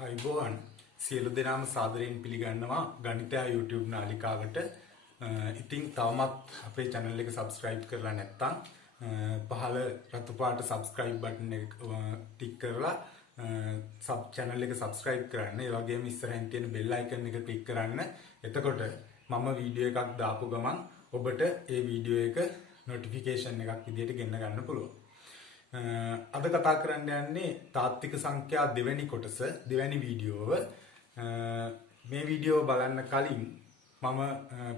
අයිබෝවන් සියලු දෙනාම සාදරයෙන් පිළිගන්නවා ගණිතය YouTube නාලිකාවට. ඉතින් තවමත් අපේ channel එක subscribe කරලා නැත්නම් පහළ රතු පාට subscribe button එක ටික් කරලා channel එක subscribe කරන්න. ඒ වගේම ඉස්සරහින් තියෙන bell icon එක click කරන්න. එතකොට මම වීඩියෝ එකක් දාපු ගමන් ඔබට ඒ වීඩියෝ එක notification එකක් විදිහට ගෙන්න ගන්න පුළුවන්. අද කතා කරන්න යන්නේ තාත්වික සංඛ්‍යා දෙවැනි කොටස දෙවැනි වීඩියෝව. මේ වීඩියෝ බලන්න කලින් මම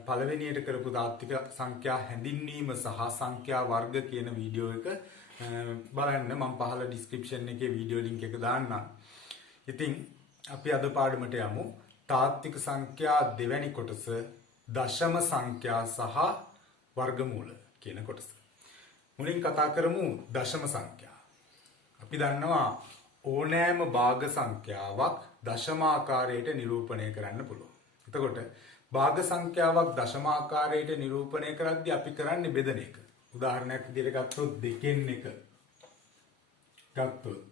පළවෙනියට කරපු තාත්වික සංඛ්‍යා හැඳින්වීම සහ සංඛ්‍යා වර්ග කියන වීඩියෝ එක බලන්න මම පහළ description එකේ වීඩියෝ link එක දාන්නම්. ඉතින් අපි අද පාඩමට යමු. තාත්වික සංඛ්‍යා දෙවැනි කොටස දශම සංඛ්‍යා සහ වර්ගමූල කියන කොටස. මුලින් කතා කරමු දශම සංඛ්‍යා. අපි දන්නවා ඕනෑම භාග සංඛ්‍යාවක් දශමාකාරයට නිරූපණය කරන්න පුළුවන්. එතකොට භාග සංඛ්‍යාවක් දශමාකාරයට නිරූපණය කරද්දී අපි කරන්නේ බෙදන එක. උදාහරණයක් විදිහට ගත්තොත් 2න් 1 ගත්තොත්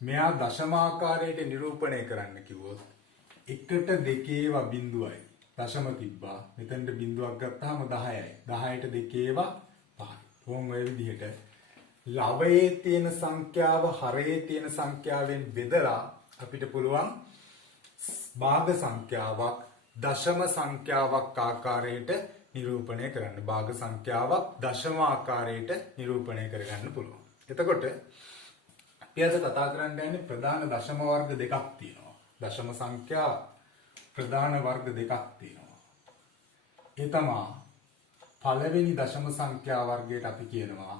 මෙයා දශමාකාරයට නිරූපණය කරන්න කිව්වොත් 1ට 2 බිඳුවයි දශම තිබ්බා. මෙතනට බිඳුවක් ගත්තාම 10යි. 10ට 2 5යි. කොහොම ඔය විදිහට ලවයේ තියෙන සංඛ්‍යාව හරයේ තියෙන සංඛ්‍යාවෙන් බෙදලා අපිට පුළුවන් භාග සංඛ්‍යාවක් දශම සංඛ්‍යාවක් ආකාරයට නිරූපණය කරන්න. භාග සංඛ්‍යාවක් දශම ආකාරයට නිරූපණය කරගන්න පුළුවන්. එතකොට අපි අද කතා කරන්න යන්නේ ප්‍රධාන දශම වර්ග දෙකක් තියෙනවා. දශම සංඛ්‍යා ප්‍රධාන වර්ග දෙකක් තියෙනවා. ඒ තමයි පළවෙනි දශම සංඛ්‍යා වර්ගයට අපි කියනවා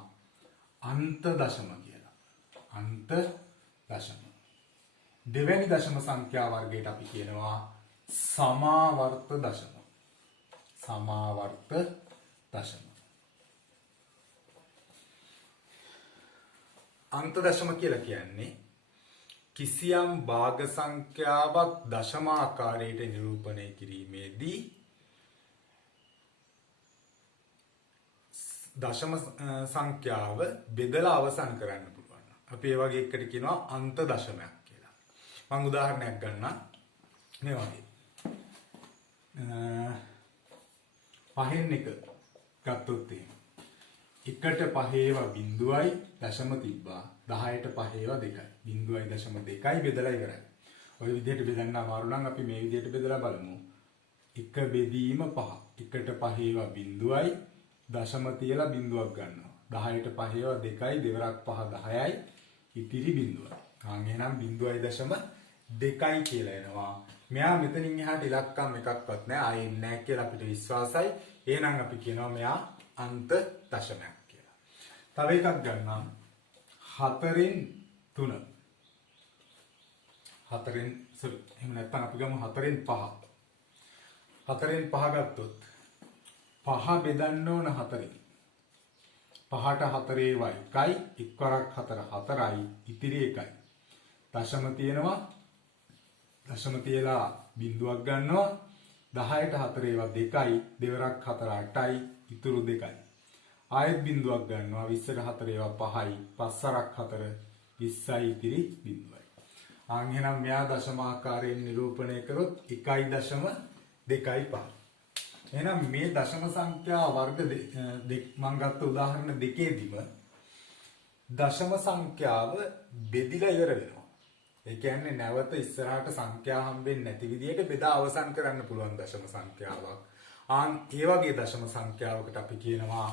අන්ත දශම කියලා. අන්ත දශම. දෙවැනි දශම සංඛ්‍යා වර්ගයට අපි කියනවා සමාවර්ත දශම. සමාවර්ත දශම. අන්ත දශම කියලා කියන්නේ කිසියම් භාග සංඛ්‍යාවක් දශමාකාරයට නිරූපණය කිරීමේදී දශම සංඛ්‍යාව බෙදලා අවසන් කරන්න පුළුවන්. අපි ඒ වගේ එකට කියනවා අන්ත දශමයක් කියලා. මම උදාහරණයක් ගන්නම්. මේ වගේ. 5න් 1 ගත්තොත් එහෙම. 1ට 5 බිඳුවයි දශම තිබ්බා. 10ට 5 2යි. බිඳුවයි දශම 2යි බෙදලා ඉවරයි. ඔය විදිහට බෙදන්න අමාරු නම් අපි මේ විදිහට බෙදලා බලමු. 1 බෙදීම 5. 1ට 5 බිඳුවයි දශම තියලා බිඳුවක් ගන්නවා. 10ට 5 2යි දෙවරක් 5 10යි ඉතිරි බිඳුවයි. එහෙනම් බිඳුවයි දශම 2යි කියලා එනවා. මෙයා මෙතනින් එහාට ඉලක්කම් එකක්වත් නැහැ. ආයේ නැහැ කියලා අපිට විශ්වාසයි. එහෙනම් අපි කියනවා මෙයා අන්ත දශමයක් කියලා. තව එකක් ගන්නම්. 4න් 3. 4න් එහෙම නැත්නම් අපි ගමු 4න් 5. 4න් 5 ගත්තොත් 5 බෙදන්න ඕන 4යි. 5ට 4 1යි. 1 වරක් 4 4යි. ඉතිරි 1යි. දශම තියෙනවා. දශම තියලා බිඳුවක් ගන්නවා. 10ට 4 2යි. දෙවරක් 4 8යි. ඉතුරු 2යි. ආයෙත් බිඳුවක් ගන්නවා. 20ට 4 5යි. 5 වරක් 4 20යි. ඉතිරි බිඳුවයි. එහෙනම් මෙයා දශමාකාරයෙන් නිරූපණය කරොත් 1.2.5. එහෙනම් මේ දශම සංඛ්‍යා වර්ග මම ගත්ත උදාහරණ දෙකේදීම දශම සංඛ්‍යාව බෙදිලා ඉවර වෙනවා. ඒ කියන්නේ නැවත ඉස්සරහට සංඛ්‍යා හම්බෙන්නේ නැති විදිහට බෙදා අවසන් කරන්න පුළුවන් දශම සංඛ්‍යාවක්. ඒ වගේ දශම සංඛ්‍යාවකට අපි කියනවා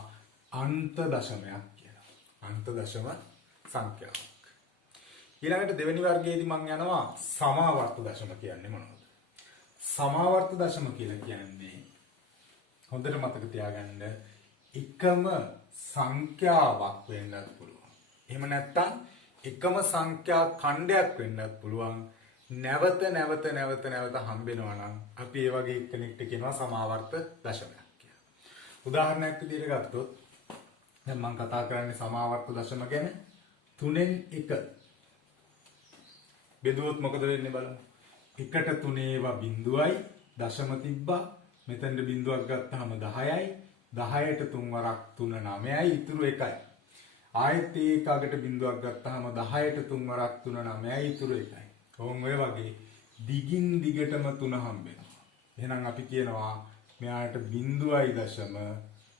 අන්ත දශමයක් කියලා. අන්ත දශම සංඛ්‍යාවක්. ඊළඟට දෙවෙනි වර්ගයේදී මම යනවා සමාවර්ත දශම කියන්නේ මොනවද? සමාවර්ත දශම කියලා කියන්නේ හොඳට මතක තියාගන්න එකම සංඛ්‍යාවක් වෙන්නත් පුළුවන්. එහෙම නැත්නම් එකම සංඛ්‍යා ඛණ්ඩයක් වෙන්නත් පුළුවන්. නැවත හම්බෙනවා නම් අපි ඒ වගේ කෙනෙක්ට කියනවා සමාවර්ත දශමයක් කියලා. උදාහරණයක් විදිහට ගත්තොත් දැන් මම කතා කරන්නේ සමාවර්ත දශම ගැන. 3න් 1 බෙදුවොත් මොකද වෙන්නේ බලමු. 1ට 3 බිඳුවයි දශම තිබ්බා. මෙතෙන්ට බිඳුවක් ගත්තාම 10යි. 10ට 3 වරක් 3 9යි. ඉතුරු 1යි. ආයෙත් ඒකකට බිඳුවක් ගත්තාම 10ට 3 වරක් 3 9යි. ඉතුරු 1යි. කොහොම ඔය වගේ දිගින් දිගටම 3 හම්බෙනවා. එහෙනම් අපි කියනවා මෙයාට 0.0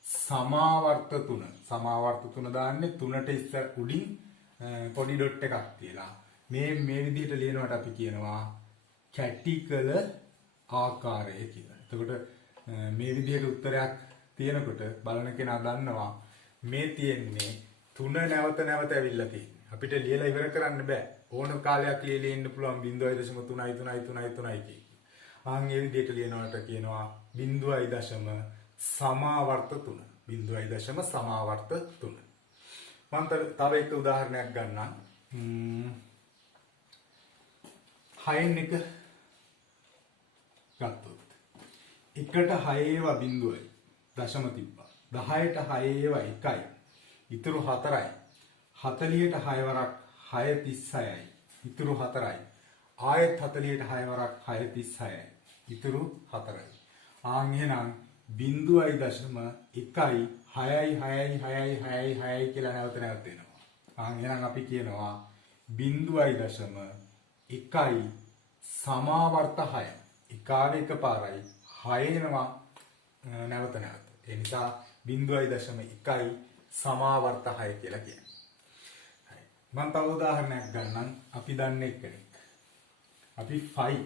සමාවර්ත 3. සමාවර්ත 3 දාන්නේ 3ට ඉස්සර උඩින් පොඩි ඩොට් එකක් තියලා. මේ විදිහට ලියනවට අපි කියනවා කැටිකල ආකාරය කියලා. එතකොට මේ විදිහට උත්තරයක් තියෙනකොට බලන කෙනා දන්නවා මේ තියෙන්නේ 3 නැවත නැවත ඇවිල්ලා තියෙන්නේ. අපිට ලියලා ඉවර කරන්න බෑ. ඕන කාලයක් ලියලා ඉන්න පුළුවන් 0.3 කිය. ආන් මේ විදිහට ලියනවට කියනවා 0.0 සමාවර්ත 3. 0.0 සමාවර්ත 3. මම තව එක උදාහරණයක් ගන්නම්. 6න් එක ගත්තොත් 1ට 6 ඒවා බිඳුවයි දශම තිබ්බා. 10ට 6 ඒවා 1යි. ඉතුරු 4යි. 40ට 6 වරක් 6 36යි. ඉතුරු 4යි. ආයෙත් 40ට 6 වරක් 6 36යි. ඉතුරු 4යි. ආන් එහෙනම් 0.1යි 6යි 6යි 6යි 6යි 6යි කියලා නැවත නැවත එනවා. ආන් එහෙනම් අපි කියනවා 0.1යි සමාවර්ත 6. එකාගේ එකපාරයි 6 එනවා නැවත නැවත. ඒ නිසා 0.1යි සමාවර්ත 6 කියලා කියන්නේ. හරි. මම තව උදාහරණයක් ගන්නම්. අපි දන්නේ කෙනෙක්. අපි 5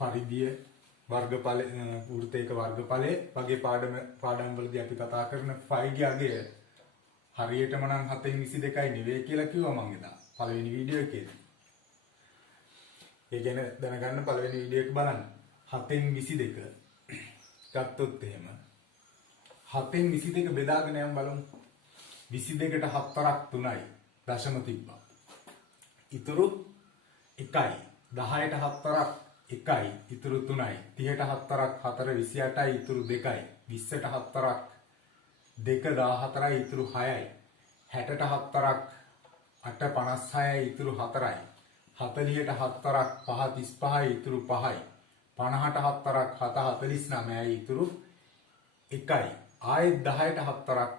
පරිධිය වර්ගඵල වෘත්තයක වර්ගඵලයේ වගේ පාඩම් වලදී අපි කතා කරන 5 ගේ අගය හරියටම නම් 7/22යි නෙවෙයි කියලා කිව්වා මම එදා පළවෙනි වීඩියෝ එකේදී. ඒ ගැන දැනගන්න පළවෙනි වීඩියෝ එක බලන්න. 7/22 ගත්තොත් එහෙම 7/22 බෙදාගෙන යම් බලමු. 22ට 4ක් 3යි දශම තිබ්බා. ඉතුරු 1යි. 10ට 4ක් 1යි. ඉතුරු 3යි. 30ට 4ක් 4 28යි. ඉතුරු 2යි. 20ට 4ක් 2 14යි. ඉතුරු 6යි. 60ට 4ක් 8 56යි. ඉතුරු 4යි. 40ට 4ක් 5 35යි. ඉතුරු 5යි. 50ට 4ක් 7 49යි. ඉතුරු 1යි. ආයෙත් 10ට 4ක්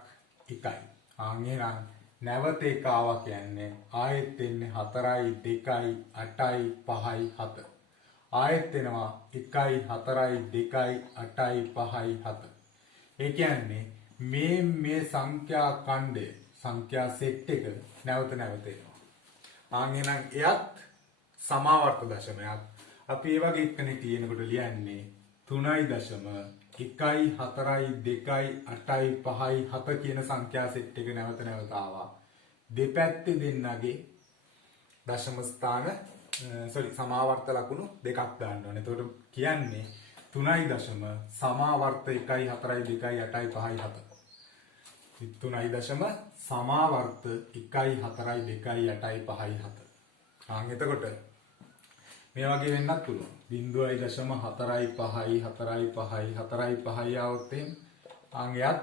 1යි. ආන් එහෙනම් නැවත එක ආවා කියන්නේ ආයෙත් එන්නේ 4යි 2යි 8යි 5යි 7. ආයෙත් එනවා 1යි 4යි 2යි 8යි 5යි 7. ඒ කියන්නේ මේ සංඛ්‍යා ඛණ්ඩය සංඛ්‍යා සෙට් එක නැවත නැවත එනවා. ආන් එහෙනම් එයත් සමාවර්ත දශමයක්. අපි ඒ වගේ එක්කනේ තියෙනකොට ලියන්නේ 3.1යි 4යි 2යි 8යි 5යි 7 කියන සංඛ්‍යා සෙට් එක නැවත නැවත ආවා. දෙපැත්තේ දෙන්නගේ දශම ස්ථාන සමාවර්ත ලකුණු දෙකක් දාන්න ඕනේ. එතකොට කියන්නේ 3.0 සමාවර්ත 1යි 4යි 2යි 8යි 5යි 7. 3.0 සමාවර්ත 1යි 4යි 2යි 8යි 5යි 7. ආන් එතකොට මේ වගේ වෙන්නත් පුළුවන්. 0.4යි 5යි 4යි 5යි 4යි 5යි આવොත් එහෙම ආන් එයත්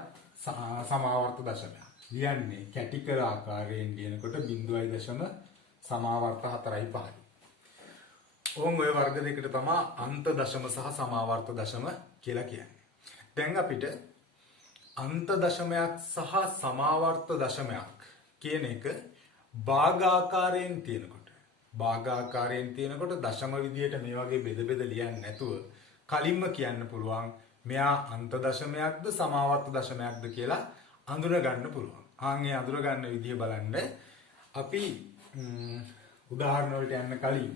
සමාවර්ත දශමයක්. ලියන්නේ කැටිකල ආකාරයෙන් ලියනකොට 0.0 සමාවර්ත 4යි 5යි. ඕම් ඔය වර්ග දෙකට තමයි අන්ත දශම සහ සමාවර්ත දශම කියලා කියන්නේ. දැන් අපිට අන්ත දශමයක් සහ සමාවර්ත දශමයක් කියන එක භාගාකාරයෙන් තියෙනකොට දශම විදියට මේ වගේ බෙද බෙද ලියන්නේ නැතුව කලින්ම කියන්න පුළුවන් මෙයා අන්ත දශමයක්ද සමාවර්ත දශමයක්ද කියලා අඳුර ගන්න පුළුවන්. ආන්ගේ අඳුර ගන්න විදිය බලන්න අපි උදාහරණ වලට යන්න කලින්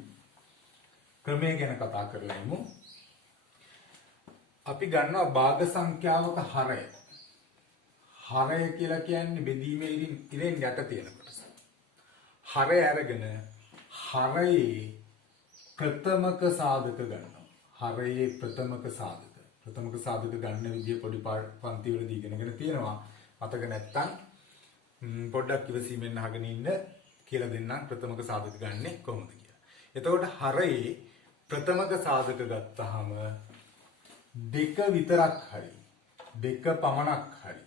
ක්‍රමය ගැන කතා කරලා ඉමු. අපි ගන්නවා භාග සංඛ්‍යාවක හරය. හරය කියලා කියන්නේ බෙදීමේ ඉරෙන් යට තියෙන කොටස. හරය අරගෙන හරයේ ප්‍රථමක සාධක ගන්නවා. හරයේ ප්‍රථමක සාධක ගන්න විදිය පොඩි පන්ති වලදී ඉගෙනගෙන තියෙනවා. මතක නැත්තම් පොඩ්ඩක් ඉවසීමෙන් අහගෙන ඉන්න කියලා දෙන්නම් ප්‍රථමක සාධක ගන්නෙ කොහොමද කියලා. එතකොට හරයේ ප්‍රථමක සාධක ගත්තාම දෙක විතරක් හරි. දෙක පමණක් හරි.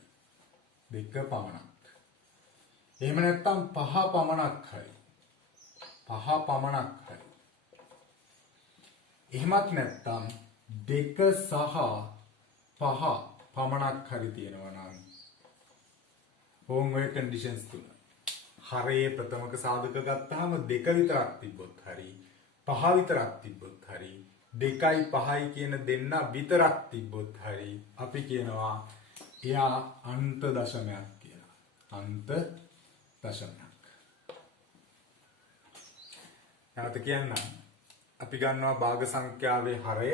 එහෙම නැත්තම් පහ පමණක් හරි. එහෙමත් නැත්තම් දෙක සහ පහ පමණක් හරි තියෙනවා නම් ඕම් ඔය කන්ඩිෂන්ස් තුන. හරයේ ප්‍රථමක සාධක ගත්තාම දෙක විතරක් තිබ්බොත් හරි පහ විතරක් තිබ්බොත් හරි 2යි 5යි කියන දෙන්න විතරක් තිබ්බොත් හරි අපි කියනවා එයා අන්ත දශමයක් කියලා. අන්ත දශමයක්. නැවත කියන්නම්. අපි ගන්නවා භාග සංඛ්‍යාවේ හරය.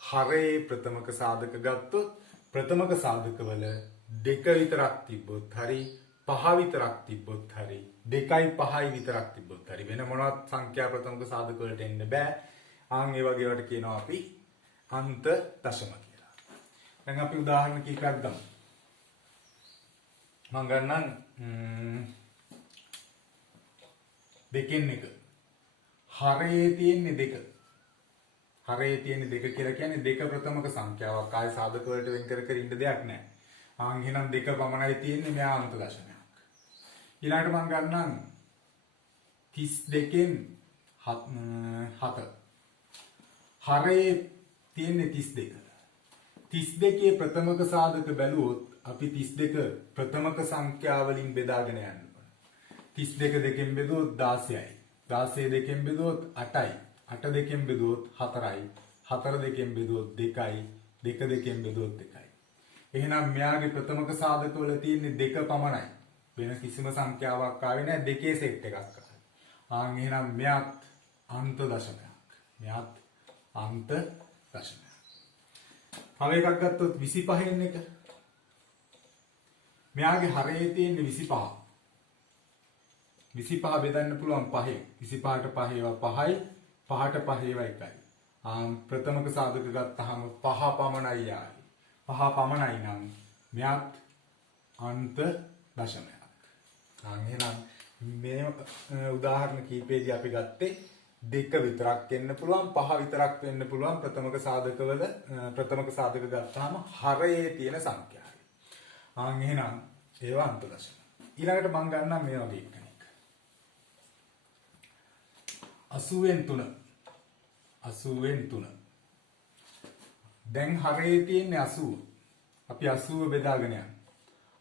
හරයේ ප්‍රථමක සාධක ගත්තොත් ප්‍රථමක සාධකවල 2 විතරක් තිබ්බොත් හරි 5 විතරක් තිබ්බොත් හරි 2යි 5යි විතරක් තිබ්බොත් හරි වෙන මොනවත් සංඛ්‍යා ප්‍රථමක සාධක වලට එන්න බෑ. ආන් ඒ වගේ වට කියනවා අපි අන්ත දශම කියලා. දැන් අපි උදාහරණ කීපයක් ගමු. මම ගන්නම් දෙකෙන් එක. හරයේ තියෙන්නේ 2. හරයේ තියෙන්නේ 2 කියලා කියන්නේ 2 ප්‍රථමක සංඛ්‍යාවක්. ආයේ සාධක වලට වෙන් කර කර ඉන්න දෙයක් නැහැ. ආන් එහෙනම් 2 පමණයි තියෙන්නේ මෙයා අන්ත දශමයක්. ඊළඟට මම ගන්නම් 32න් 7. හරයේ තියෙන්නේ 32. 32 ප්‍රථමක සාධක බැලුවොත් අපි 32 ප්‍රථමක සංඛ්‍යා වලින් බෙදාගෙන යන්න ඕන. 32 දෙකෙන් බෙදුවොත් 16යි. 16 දෙකෙන් බෙදුවොත් 8යි. 8 දෙකෙන් බෙදුවොත් 4යි. 4 දෙකෙන් බෙදුවොත් 2යි. 2 දෙකෙන් බෙදුවොත් 1යි. එහෙනම් මෙයාගේ ප්‍රථමක සාධක වල තියෙන්නේ 2 පමණයි. වෙන කිසිම සංඛ්‍යාවක් ආවේ නැහැ. 2 සෙට් එකක් ආවා. ආන් එහෙනම් මෙයාත් අන්ත දශමයක්. මෙයාත් අන්ත දශමයක්. තව එකක් ගත්තොත් 25න් එක. මෙයාගේ හරයේ තියෙන්නේ 25. 25 බෙදන්න පුළුවන් 5. 25ට 5 ඒවා 5යි. 5ට 5 ඒවා 1යි. ප්‍රථමක සාධක ගත්තාම 5 පමණයි ආවේ. 5 පමණයි නම් මෙයාත් අන්ත දශමයක්. එහෙනම් මේ උදාහරණ කීපෙදී අපි ගත්තේ 2 විතරක් වෙන්න පුළුවන් 5 විතරක් වෙන්න පුළුවන් ප්‍රථමක සාධකවල ප්‍රථමක සාධක ගත්තාම හරයේ තියෙන සංඛ්‍යාවයි. එහෙනම් ඒවා අන්ත දශම. ඊළඟට මම ගන්නම් මේ වගේ කෙනෙක්. 80න් 3. 80න් 3. දැන් හරයේ තියෙන්නේ 80. අපි 80 බෙදාගෙන යන්න.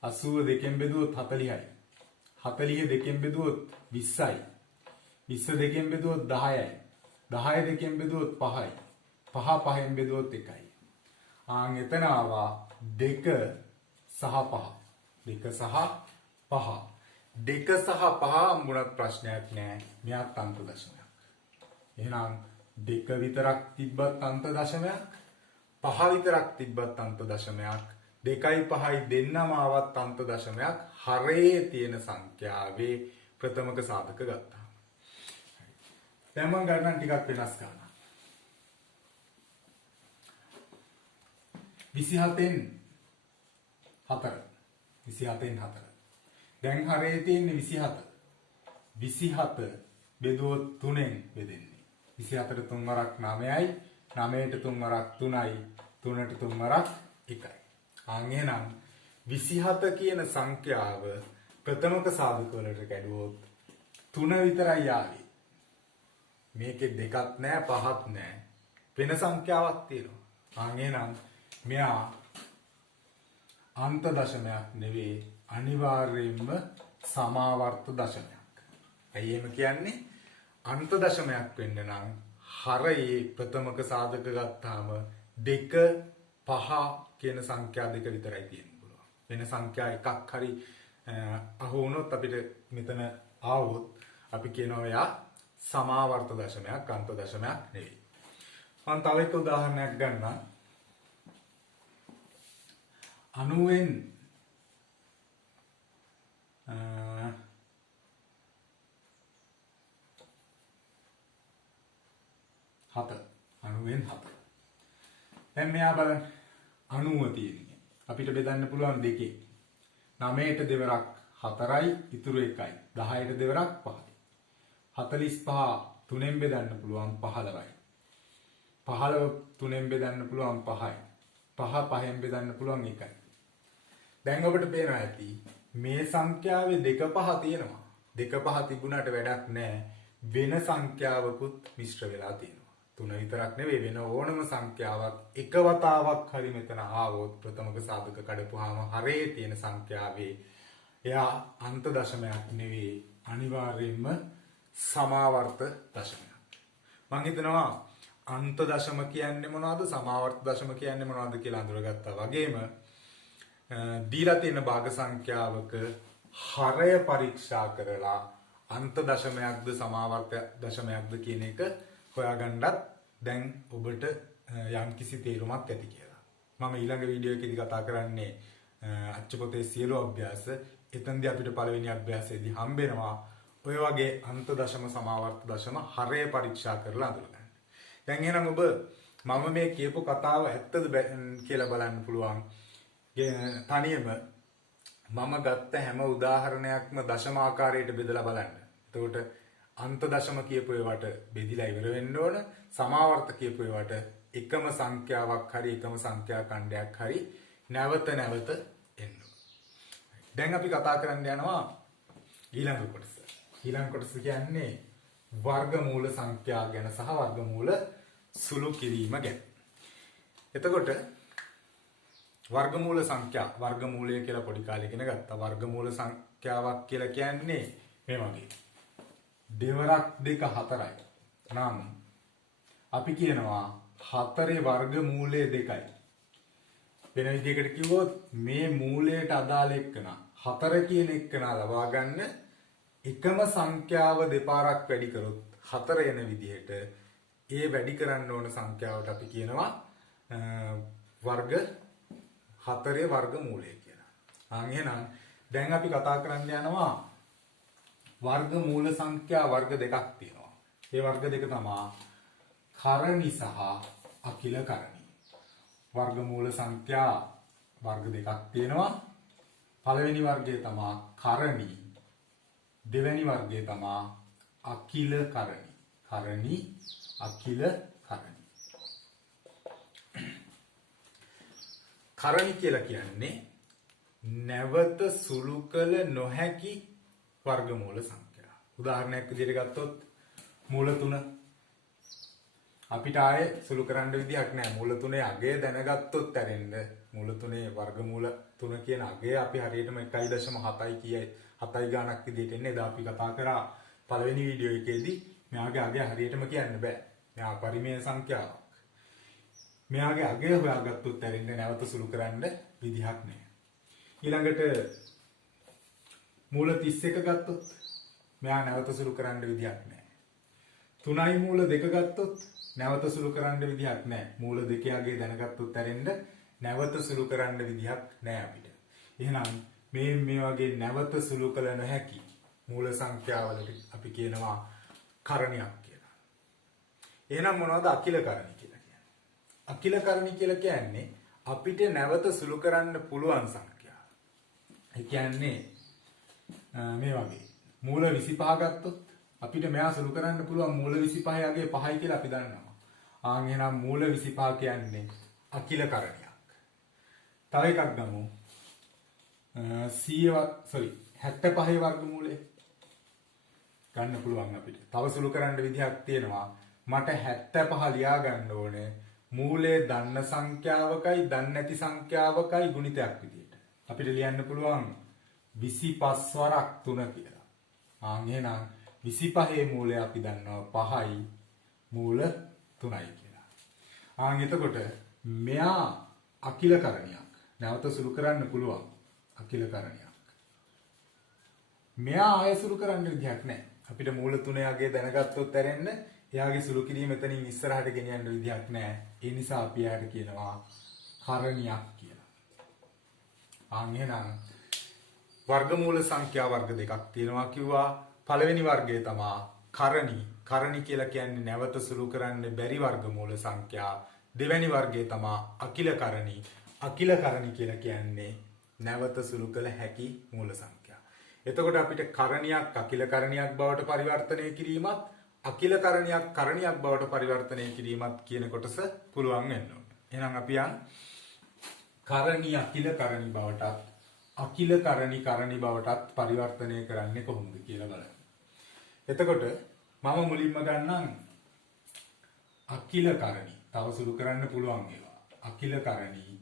80 දෙකෙන් බෙදුවොත් 40යි. 40 දෙකෙන් බෙදුවොත් 20යි. 20 දෙකෙන් බෙදුවොත් 10යි. 10 දෙකෙන් බෙදුවොත් 5යි. 5 5ෙන් බෙදුවොත් 1යි. එතන ආවා 2 සහ 5. 2 සහ 5. 2 සහ 5 හම්බුණත් ප්‍රශ්නයක් නෑ. මෙයාත් අන්ත දශමයක්. එහෙනම් 2 විතරක් තිබ්බත් අන්ත දශමයක්. 5 විතරක් තිබ්බත් අන්ත දශමයක්. 2යි 5යි දෙන්නම ආවත් අන්ත දශමයක්. හරයේ තියෙන සංඛ්‍යාවේ ප්‍රථමක සාධක ගත්තා. දැන් මම ගන්නම් ටිකක් වෙනස් ගන්න. 27න් 4. 27න් 4. දැන් හරයේ තියෙන්නේ 27. 27 බෙදුවොත් 3ෙන් බෙදෙන්නේ. 24ට 3 වරක් 9යි. 9ට 3 වරක් 3යි. 3ට 3 වරක් 1යි. එහෙනම් 27 කියන සංඛ්‍යාව ප්‍රථමක සාධක වලට කැඩුවොත් 3 විතරයි ආවේ. මේකේ 2ක් නැහැ 5ක් නැහැ. වෙන සංඛ්‍යාවක් තියෙනවා. එහෙනම් මෙයා අන්ත දශමයක් නෙවෙයි අනිවාර්යයෙන්ම සමාවර්ත දශමයක්. ඇයි එහෙම කියන්නේ? අන්ත දශමයක් වෙන්න නම් හරයේ ප්‍රථමක සාධක ගත්තාම 2 5 කියන සංඛ්‍යා දෙක විතරයි තියෙන්න පුළුවන්. වෙන සංඛ්‍යා එකක් හරි අහු වුණොත් අපිට මෙතන ආවොත් අපි කියනවා එයා සමාවර්ත දශමයක් අන්ත දශමයක් නෙවෙයි. මම තව එක උදාහරණයක් ගන්නම්. 90න් 7. 90න් 7. දැන් මෙයා බලන්න 90 තියෙන්නේ. අපිට බෙදන්න පුළුවන් දෙකේ. 9ට දෙවරක් 4යි, ඉතුරු 1යි. 10ට දෙවරක් 5යි. 45 3ෙන් බෙදන්න පුළුවන් 15යි. 15 3ෙන් බෙදන්න පුළුවන් 5යි. 5 5ෙන් බෙදන්න පුළුවන් 1යි. දැන් ඔබට පේනවා ඇති මේ සංඛ්‍යාවේ 2 5 තියෙනවා. 2 5 තිබුණාට වැඩක් නැහැ. වෙන සංඛ්‍යාවකුත් මිශ්‍ර වෙලා තියෙනවා. 3 විතරක් නෙවෙයි වෙන ඕනම සංඛ්‍යාවක් එක වතාවක් හරි මෙතන ආවොත් ප්‍රථමක සාධක කඩපුවාම හරේ තියෙන සංඛ්‍යාවේ එයා අන්ත දශමයක් නෙවෙයි අනිවාර්යයෙන්ම සමාවර්ත දශමයක්. මම හිතනවා අන්ත දශම කියන්නේ මොනවද සමාවර්ත දශම කියන්නේ මොනවද කියලා අඳුරගත්තා වගේම දීලා තියෙන භාග සංඛ්‍යාවක හරය පරීක්ෂා කරලා අන්ත දශමයක්ද සමාවර්ත දශමයක්ද කියන එක හොයාගන්නත් දැන් ඔබට යම්කිසි තේරුමක් ඇති කියලා. මම ඊළඟ වීඩියෝ එකේදී කතා කරන්නේ අච්චපොතේ සියලු අභ්‍යාස. එතෙන්දී අපිට පළවෙනි අභ්‍යාසයේදී හම්බෙනවා ඔය වගේ අන්ත දශම සමාවර්ත දශම හරය පරීක්ෂා කරලා අඳුරගන්න. දැන් එහෙනම් ඔබ මම මේ කියපු කතාව ඇත්තද කියලා බලන්න පුළුවන්. තනියම මම ගත්ත හැම උදාහරණයක්ම දශම ආකාරයට බෙදලා බලන්න. එතකොට අන්ත දශම කියපු ඒවාට බෙදිලා ඉවර වෙන්න ඕන. සමාවර්ත කියපු ඒවාට එකම සංඛ්‍යාවක් හරි එකම සංඛ්‍යා ඛණ්ඩයක් හරි නැවත නැවත එන්න ඕන. දැන් අපි කතා කරන්න යනවා ඊළඟ කොටස. ඊළඟ කොටස කියන්නේ වර්ගමූල සංඛ්‍යා ගැන සහ වර්ගමූල සුළු කිරීම ගැන. එතකොට වර්ගමූල සංඛ්‍යා වර්ගමූලය කියලා පොඩි කාලේ ඉගෙන ගත්තා. වර්ගමූල සංඛ්‍යාවක් කියලා කියන්නේ මේ වගේ. දෙවරක් 2 4යි. නම් අපි කියනවා 4 වර්ගමූලය 2යි. වෙන විදිහකට කිව්වොත් මේ මූලයට අදාළ එක්කන 4 කියන එක්කන ලබා ගන්න එකම සංඛ්‍යාව දෙපාරක් වැඩි කරොත් 4 එන විදිහට ඒ වැඩි කරන්න ඕන සංඛ්‍යාවට අපි කියනවා වර්ග 4 වර්ගමූලය කියලා. එහෙනම් දැන් අපි කතා කරන්න යනවා වර්ගමූල සංඛ්‍යා වර්ග දෙකක් තියෙනවා. ඒ වර්ග දෙක තමයි කරණි සහ අකිල කරණි. වර්ගමූල සංඛ්‍යා වර්ග දෙකක් තියෙනවා. පළවෙනි වර්ගය තමයි කරණි. දෙවෙනි වර්ගය තමයි අකිල කරණි. කරණි අකිල කරණි. කරණි කියලා කියන්නේ නැවත සුළු කළ නොහැකි වර්ගමූල සංඛ්‍යා. උදාහරණයක් විදිහට ගත්තොත් මූල 3 අපිට ආයේ සුළු කරන්න විදිහක් නැහැ. මූල 3 අගය දැනගත්තොත් ඇරෙන්න මූල 3 වර්ගමූල 3 කියන අගය අපි හරියටම 1.7යි කියයි 7යි ගාණක් විදිහට එන්නේ. එදා අපි කතා කරා පළවෙනි වීඩියෝ එකේදී මෙයාගේ අගය හරියටම කියන්න බෑ. මෙයා පරිමේය සංඛ්‍යාවක්. මෙයාගේ අගය හොයාගත්තොත් ඇරෙන්න නැවත සුළු කරන්න විදිහක් නැහැ. ඊළඟට මූල 31 ගත්තොත් මෙයා නැවත සුළු කරන්න විදිහක් නැහැ. 3යි මූල 2 ගත්තොත් නැවත සුළු කරන්න විදිහක් නැහැ. මූල 2 අගය දැනගත්තොත් ඇරෙන්න නැවත සුළු කරන්න විදිහක් නැහැ අපිට. එහෙනම් මේ වගේ නැවත සුළු කළ නොහැකි මූල සංඛ්‍යාවලට අපි කියනවා කරණියක් කියලා. එහෙනම් මොනවද අකිල කරණි කියලා කියන්නේ? අකිල කරණි කියලා කියන්නේ අපිට නැවත සුළු කරන්න පුළුවන් සංඛ්‍යාව. ඒ කියන්නේ මේ වගේ මූල 25 ගත්තොත් අපිට මෙයා සුළු කරන්න පුළුවන් මූල 25 අගේ 5යි කියලා අපි දන්නවා. එහෙනම් මූල 25 කියන්නේ අකිල කරණියක්. තව එකක් ගමු. 75 වර්ගමූලය ගන්න පුළුවන් අපිට. තව සුළු කරන්න විදිහක් තියෙනවා. මට 75 ලියා ගන්න ඕනේ මූලයේ දන්න සංඛ්‍යාවකයි දන්නේ නැති සංඛ්‍යාවකයි ගුණිතයක් විදිහට. අපිට ලියන්න පුළුවන් 25 වරක් 3 කියලා. එහෙනම් 25 මූලය අපි දන්නවා 5යි මූල 3යි කියලා. එතකොට මෙයා අකිල කරණියක්. නැවත සුළු කරන්න පුළුවන් අකිල කරණියක්. මෙයා ආය සුළු කරන්න විදිහක් නැහැ. අපිට මූල 3 අගේ දැනගත්තොත් ඇරෙන්න එයාගේ සුළු කිරීම එතනින් ඉස්සරහට ගෙනියන්න විදිහක් නැහැ. ඒ නිසා අපි එයාට කියනවා කරණියක් කියලා. එහෙනම් වර්ගමූල සංඛ්‍යා වර්ග දෙකක් තියෙනවා කිව්වා. පළවෙනි වර්ගය තමයි කරණි. කරණි කියලා කියන්නේ නැවත සුළු කරන්න බැරි වර්ගමූල සංඛ්‍යා. දෙවෙනි වර්ගය තමයි අකිල කරණි. අකිල කරණි කියලා කියන්නේ නැවත සුළු කළ හැකි මූල සංඛ්‍යා. එතකොට අපිට කරණියක් අකිල කරණියක් බවට පරිවර්තනය කිරීමත් අකිල කරණියක් කරණියක් බවට පරිවර්තනය කිරීමත් කියන කොටස පුළුවන් වෙන්න ඕනේ. එහෙනම් අපි යන් කරණි අකිල කරණි බවටත් අකිල කරණි කරණි බවටත් පරිවර්තනය කරන්නේ කොහොමද කියලා බලන්න. එතකොට මම මුලින්ම ගන්නම් අකිල කරණි. තව සුළු කරන්න පුළුවන් ඒවා. අකිල කරණි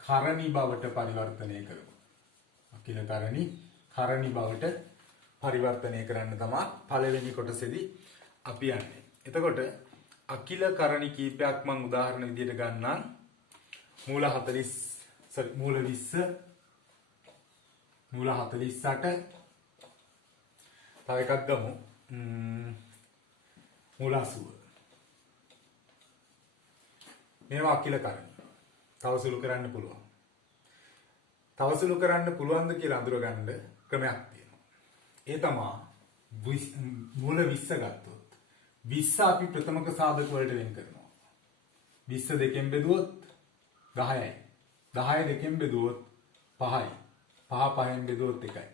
කරණි බවට පරිවර්තනය කරමු. අකිල කරණි කරණි බවට පරිවර්තනය කරන්න තමයි පළවෙනි කොටසේදී අපි යන්නේ. එතකොට අකිල කරණි කීපයක් මම උදාහරණ විදිහට ගන්නම්. මූල 40 මූල 20 මූල 48 තව එකක් ගමු. මූල 80. මේවා අකිල කරණි. තව සුළු කරන්න පුළුවන්. තව සුළු කරන්න පුළුවන්ද කියලා අඳුරගන්න ක්‍රමයක් තියෙනවා. ඒ තමයි මූල 20 ගත්තොත් 20 අපි ප්‍රථමක සාධක වලට වෙන් කරනවා. 20 දෙකෙන් බෙදුවොත් 10යි. 10 දෙකෙන් බෙදුවොත් 5යි. 5 5න් බෙදුවොත් 1යි.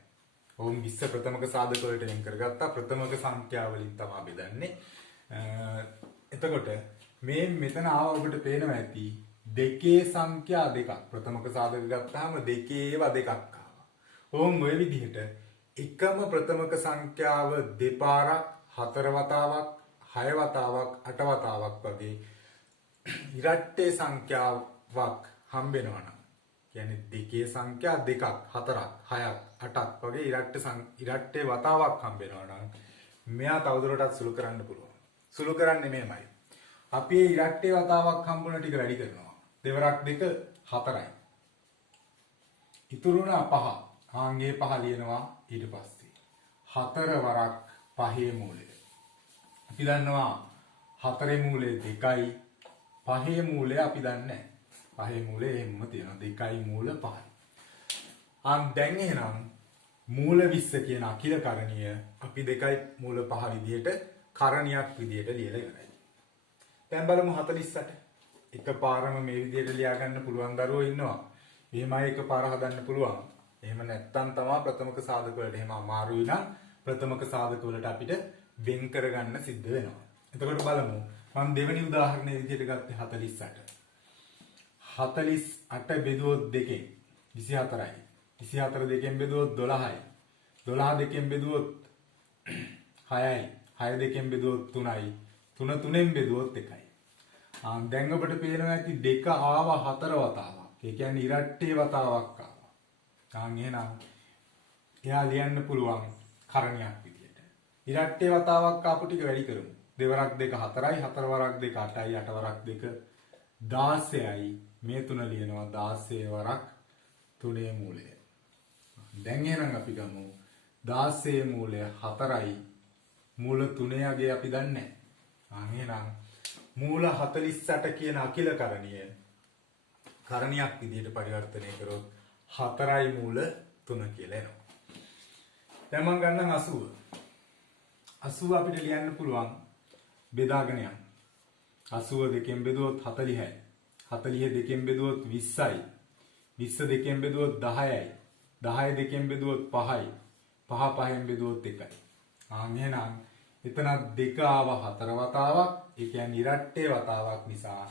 ඔවුන් 20 ප්‍රථමක සාධක වලට වෙන් කරගත්තා. ප්‍රථමක සංඛ්‍යා වලින් තමයි බෙදන්නේ. එතකොට මේ මෙතන ආව ඔබට පේනවා ඇති දෙකේ සංඛ්‍යා දෙකක්. ප්‍රථමක සාධක ගත්තාම දෙකේ ඒවා දෙකක් ආවා. ඔවුන් ওই විදිහට එකම ප්‍රථමක සංඛ්‍යාව දෙපාරක්, හතර වතාවක්, හය වතාවක්, අට වතාවක් වගේ ඉරට්ටේ සංඛ්‍යාවක් හම්බ වෙනවා නම් කියන්නේ දෙකේ සංඛ්‍යා දෙකක්, හතරක්, හයක්, අටක් වගේ ඉරට්ටේ වතාවක් හම්බ වෙනවා නම් මෙයා තවදුරටත් සුළු කරන්න පුළුවන්. සුළු කරන්නේ මෙහෙමයි. අපි මේ ඉරට්ටේ වතාවක් හම්බුන ටික වැඩි කරනවා. දෙවරක් දෙක 4යි. ඉතුරුනා 5. ආන්ගේ 5 ලියනවා ඊට පස්සේ. 4 වරක් 5 මූලය. අපි දන්නවා 4 මූලය 2යි. 5 මූලය අපි දන්නේ නැහැ. 5 මූලය එහෙමම තියෙනවා. 2යි මූල 5යි. දැන් එහෙනම් මූල 20 කියන අකිල කරණීය අපි 2යි මූල 5 විදිහට කරණියක් විදිහට ලියලා ඉවරයි. දැන් බලමු 48. එකපාරම මේ විදිහට ලියා ගන්න පුළුවන් දරුවෝ ඉන්නවා. එහෙමයි එකපාර හදන්න පුළුවන්. එහෙම නැත්තම් තමයි ප්‍රථමක සාධක වලට එහෙම අමාරුයි නම් ප්‍රථමක සාධක වලට අපිට වෙන් කරගන්න සිද්ධ වෙනවා. එතකොට බලමු. මම දෙවෙනි උදාහරණය විදිහට ගත්තේ 48. 48 බෙදුවොත් 2කින් 24යි. 24 දෙකෙන් බෙදුවොත් 12යි. 12 දෙකෙන් බෙදුවොත් 6යි. 6 දෙකෙන් බෙදුවොත් 3යි. 3 3ෙන් බෙදුවොත් 1යි. දැන් ඔබට පේනවා ඇති 2 ආව 4 වතාවක්. ඒ කියන්නේ ඉරට්ටේ වතාවක් ආවා. එහෙනම් එයා ලියන්න පුළුවන් කරණයක් විදියට. ඉරට්ටේ වතාවක් ආපු ටික වැඩි කරමු. දෙවරක් 2 4යි, 4 වරක් 2 8යි, 8 වරක් 2 16යි. මේ තුන ලියනවා 16 වරක් 3 මූලය. දැන් එහෙනම් අපි ගමු 16 මූලය 4යි. මූල 3 අපි දන්නේ නැහැ. එහෙනම් මූල 48 කියන අකිල කරණීය කරණියක් විදිහට පරිවර්තනය කරොත් 4යි මූල 3 කියලා එනවා. දැන් මම ගන්නම් 80. 80 අපිට ලියන්න පුළුවන් බෙදාගෙන යන්න. 80 දෙකෙන් බෙදුවොත් 40යි. 40 දෙකෙන් බෙදුවොත් 20යි. 20 දෙකෙන් බෙදුවොත් 10යි. 10 දෙකෙන් බෙදුවොත් 5යි. 5 5න් බෙදුවොත් 1යි. එහෙනම් එතන 2 ආව 4 වතාවක්. ඒ කියන්නේ ඉරට්ටේ වතාවක් නිසා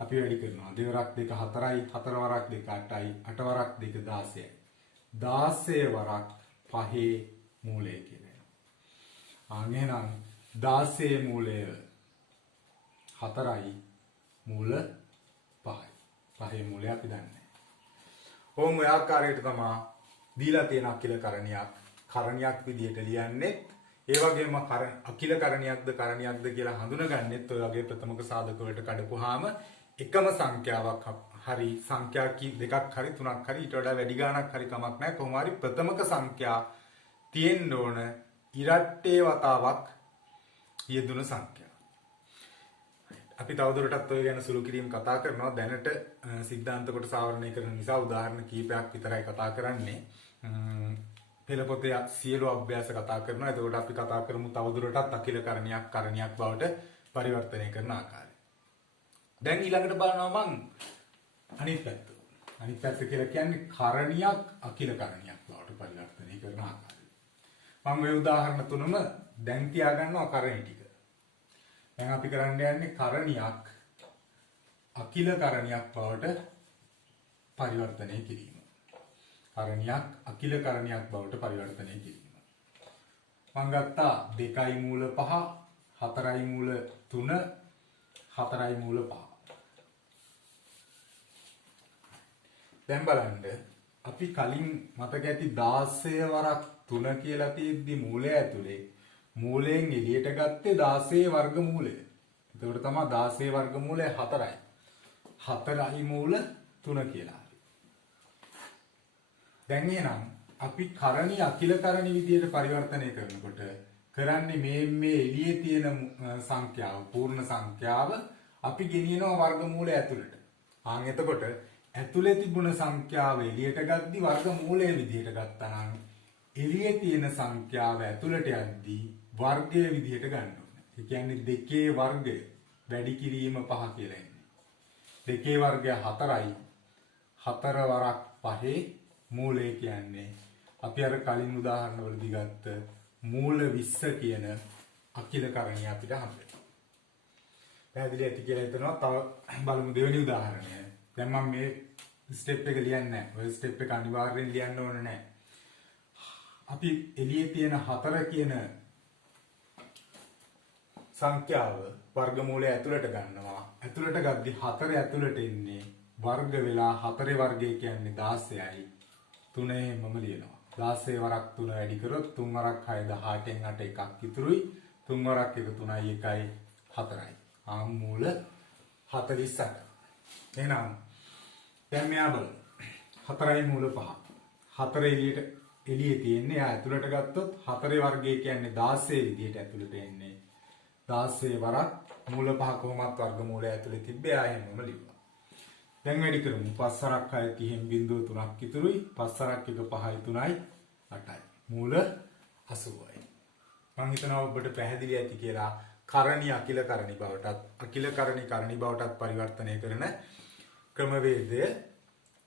අපි වැඩි කරනවා. දෙවරක් 2 4යි, 4 වරක් 2 8යි, 8 වරක් 2 16යි. 16 වරක් 5 මූලය කියලා එනවා. එහෙනම් 16 මූලය 4යි මූල 5යි. 5 මූලය අපි දන්නේ. ඔවුන් ඔය ආකාරයට තමයි දීලා තියෙන අකිල කරණියක් විදිහට ලියන්නේ. ඒ වගේම අකිල කරණියක්ද කරණියක්ද කියලා හඳුනගන්නෙත් ඔය වගේ ප්‍රථමක සාධක වලට කඩපුවාම එකම සංඛ්‍යාවක් හරි සංඛ්‍යා දෙකක් හරි තුනක් හරි ඊට වඩා වැඩි ගාණක් හරි කමක් නැහැ. කොහොම හරි ප්‍රථමක සංඛ්‍යා තියෙන්න ඕන ඉරට්ටේ වතාවක් යෙදුණු සංඛ්‍යා. අපි තවදුරටත් ඔය ගැන සුළු කිරීම කතා කරනවා. දැනට සිද්ධාන්ත කොට සාවරණය කරන නිසා උදාහරණ කීපයක් විතරයි කතා කරන්නේ. පෙළ පොතේ සියලු අභ්‍යාස කතා කරනවා. එතකොට අපි කතා කරමු තවදුරටත් අකිල කරණියක් බවට පරිවර්තනය කරන ආකාරය. දැන් ඊළඟට බලනවා මං අනිත් පැත්ත. අනිත් පැත්ත කියලා කියන්නේ කරණියක් අකිල කරණියක් බවට පරිවර්තනය කරන ආකාරය. මම මේ උදාහරණ තුනම දැන් තියාගන්නවා කරණි ටික. දැන් අපි කරන්න යන්නේ කරණියක් අකිල කරණියක් බවට පරිවර්තනය කිරීම. කරණියක් අකිල කරණියක් බවට පරිවර්තනය කිරීම. මම ගත්තා 2යි මූල 5, 4යි මූල 3, 4යි මූල 5. දැන් බලන්න අපි කලින් මතක ඇති 16 වරක් 3 කියලා තියෙද්දි මූලය ඇතුලේ මූලයෙන් එළියට ගත්තේ 16 වර්ගමූලය. එතකොට තමයි 16 වර්ගමූලය 4යි. 4යි මූල 3 කියලා. දැන් එහෙනම් අපි කරණි අකිල කරණි විදියට පරිවර්තනය කරනකොට කරන්නේ මේ එළියේ තියෙන සංඛ්‍යාව පූර්ණ සංඛ්‍යාව අපි ගෙනියනවා වර්ගමූලය ඇතුළට. එතකොට ඇතුලේ තිබුණ සංඛ්‍යාව එළියට ගද්දි වර්ගමූලය විදියට ගත්තා නම් එළියේ තියෙන සංඛ්‍යාව ඇතුළට යද්දී වර්ගයේ විදියට ගන්න ඕනේ. ඒ කියන්නේ 2 වර්ගය වැඩි කිරීම 5 කියලා එන්නේ. 2 වර්ගය 4යි. 4 වරක් 5 මූලය කියන්නේ අපි අර කලින් උදාහරණ වලදී ගත්ත මූල 20 කියන අකිල කරණිය අපිට හම්බෙනවා. පැහැදිලි ඇති කියලා හිතනවා. තව බලමු දෙවෙනි උදාහරණය. දැන් මම මේ ස්ටෙප් එක ලියන්නේ නැහැ. ඔය ස්ටෙප් එක අනිවාර්යෙන් ලියන්න ඕනේ නැහැ. අපි එළියේ තියෙන 4 කියන සංඛ්‍යාව වර්ගමූලය ඇතුළට ගන්නවා. ඇතුළට ගද්දි 4 ඇතුළට එන්නේ වර්ග වෙලා 4 වර්ගය කියන්නේ 16යි. 3 මම ලියනවා. 16 වරක් 3 වැඩි කරොත් 3 වරක් 6 18න් 8 එකක් ඉතුරුයි. 3 වරක් 1 3යි 1යි 4යි. මූල 48. එහෙනම් දැන් මෙයා බලමු. 4යි මූල 5. 4 එළියේ තියෙන්නේ ඇතුළට ගත්තොත් 4 වර්ගය කියන්නේ 16 විදියට ඇතුළට එන්නේ. 16 වරක් මූල 5 කොහොමත් වර්ගමූලය ඇතුලේ තිබ්බේ ආයෙමම ලියුවා. දැන් වැඩි කරමු. 5 වරක් 6 30න් බිඳුව 3ක් ඉතුරුයි. 5 වරක් 1 5යි 3යි 8යි. මූල 80යි. මම හිතනවා ඔබට පැහැදිලි ඇති කියලා කරණි අකිල කරණි බවටත් අකිල කරණි කරණි බවටත් පරිවර්තනය කරන ක්‍රමවේදය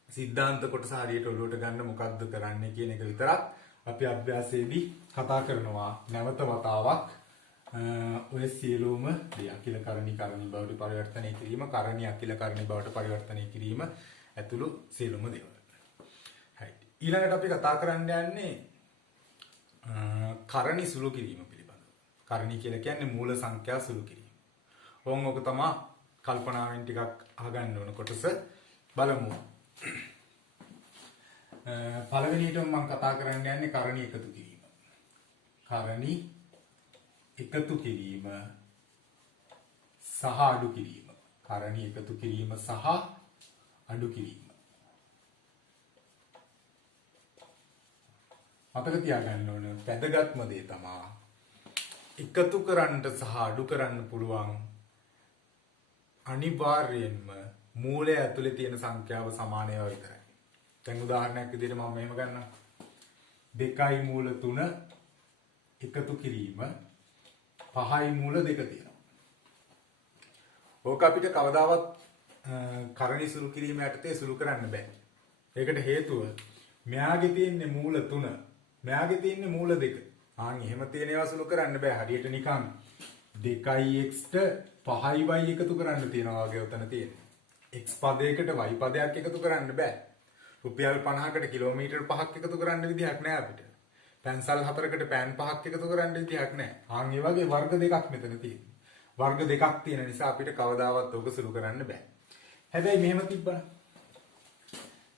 සිද්ධාන්ත කොටස හරියට ඔලුවට ගන්න මොකද්ද කරන්නේ කියන එක විතරක් අපි අභ්‍යාසයේදී කතා කරනවා. නැවත වතාවක් ඔය සියලුම දේ අකිල කරණි කරණි බවට පරිවර්තනය කිරීම කරණි අකිල කරණි බවට පරිවර්තනය කිරීම ඇතුළු සියලුම දේවල්. හරි. ඊළඟට අපි කතා කරන්න යන්නේ කරණි සුළු කිරීම පිළිබඳව. කරණි කියලා කියන්නේ මූල සංඛ්‍යා සුළු කිරීම. ඕක තමයි කල්පනාවෙන් ටිකක් අහගන්න ඕන කොටස බලමු. පළවෙනියටම මම කතා කරන්න යන්නේ කරණි එකතු කිරීම. කරණි එකතු කිරීම සහ අඩු කිරීම. කරණි එකතු කිරීම සහ අඩු කිරීම. මතක තියාගන්න ඕන වැදගත්ම දේ තමයි එකතු කරන්න සහ අඩු කරන්න පුළුවන් අනිවාර්යයෙන්ම මූලය ඇතුලේ තියෙන සංඛ්‍යාව සමාන ඒවා විතරයි. දැන් උදාහරණයක් විදිහට මම මෙහෙම ගන්නම්. 2යි මූල 3 එකතු කිරීම 5යි මූල 2 තියෙනවා. ඕක අපිට කවදාවත් කරණි සුළු කිරීම යටතේ සුළු කරන්න බෑ. ඒකට හේතුව මෙයාගේ තියෙන්නේ මූල 3, මෙයාගේ තියෙන්නේ මූල 2. එහෙම තියෙන ඒවා සුළු කරන්න බෑ. හරියට නිකන් 2x ට 5y එකතු කරන්න තියනවා වගේ උතන තියෙන්නේ. x පදයකට y පදයක් එකතු කරන්න බෑ. රුපියල් 50කට කිලෝමීටර් 5ක් එකතු කරන්න විදිහක් නෑ අපිට. පැන්සල් 4කට පෑන් 5ක් එකතු කරන්න විදිහක් නෑ. ඒ වගේ වර්ග දෙකක් මෙතන තියෙනවා. වර්ග දෙකක් තියෙන නිසා අපිට කවදාවත් ඔක සුළු කරන්න බෑ. හැබැයි මෙහෙම තිබ්බනම්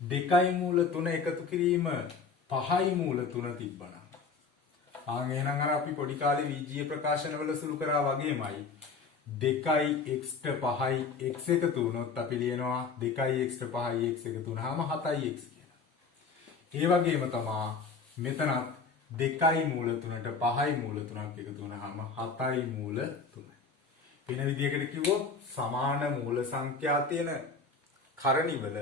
2යි මූල 3 එකතු කිරීම 5යි මූල 3 තිබ්බනම් එහෙනම් අර අපි පොඩි කාලේ VGA ප්‍රකාශනවල සුළු කරා වගේමයි 2යි x ට 5යි x එකතු වුණොත් අපි ලියනවා 2යි x ට 5යි x එකතු වුණාම 7යි x කියලා. ඒ වගේම තමයි මෙතනත් 2යි මූල 3ට 5යි මූල 3ක් එකතු වුණාම 7යි මූල 3යි. වෙන විදිහකට කිව්වොත් සමාන මූල සංඛ්‍යා තියෙන කරණිවල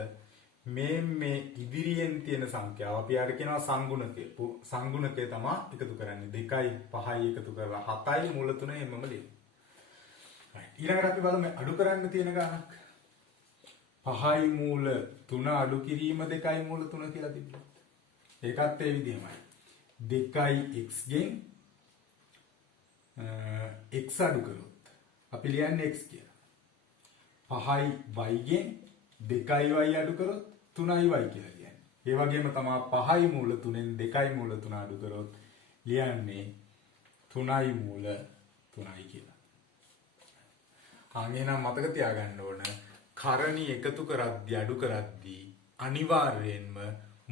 මේ ඉදිරියෙන් තියෙන සංඛ්‍යාව අපි යාට කියනවා සංගුණකය. සංගුණකය තමයි එකතු කරන්නේ. 2යි 5යි එකතු කරලා 7යි මූල 3 එමම ලියනවා. ඊළඟට අපි බලමු අඩු කරන්න තියෙන ගානක්. 5යි මූල 3 අඩු කිරීම 2යි මූල 3 කියලා තිබුණා. ඒකත් ඒ විදිහමයි. 2යි x ගෙන් x අඩු කරොත් අපි ලියන්නේ x කියලා. 5යි y ගෙන් 2යි y අඩු කරොත් 3යි y කියලා ලියන්නේ. ඒ වගේම තමයි 5යි මූල 3ෙන් 2යි මූල 3 අඩු කරොත් ලියන්නේ 3යි මූල 3යි කියලා. එහෙනම් මතක තියාගන්න ඕන කරණි එකතු කරද්දී අඩු කරද්දී අනිවාර්යයෙන්ම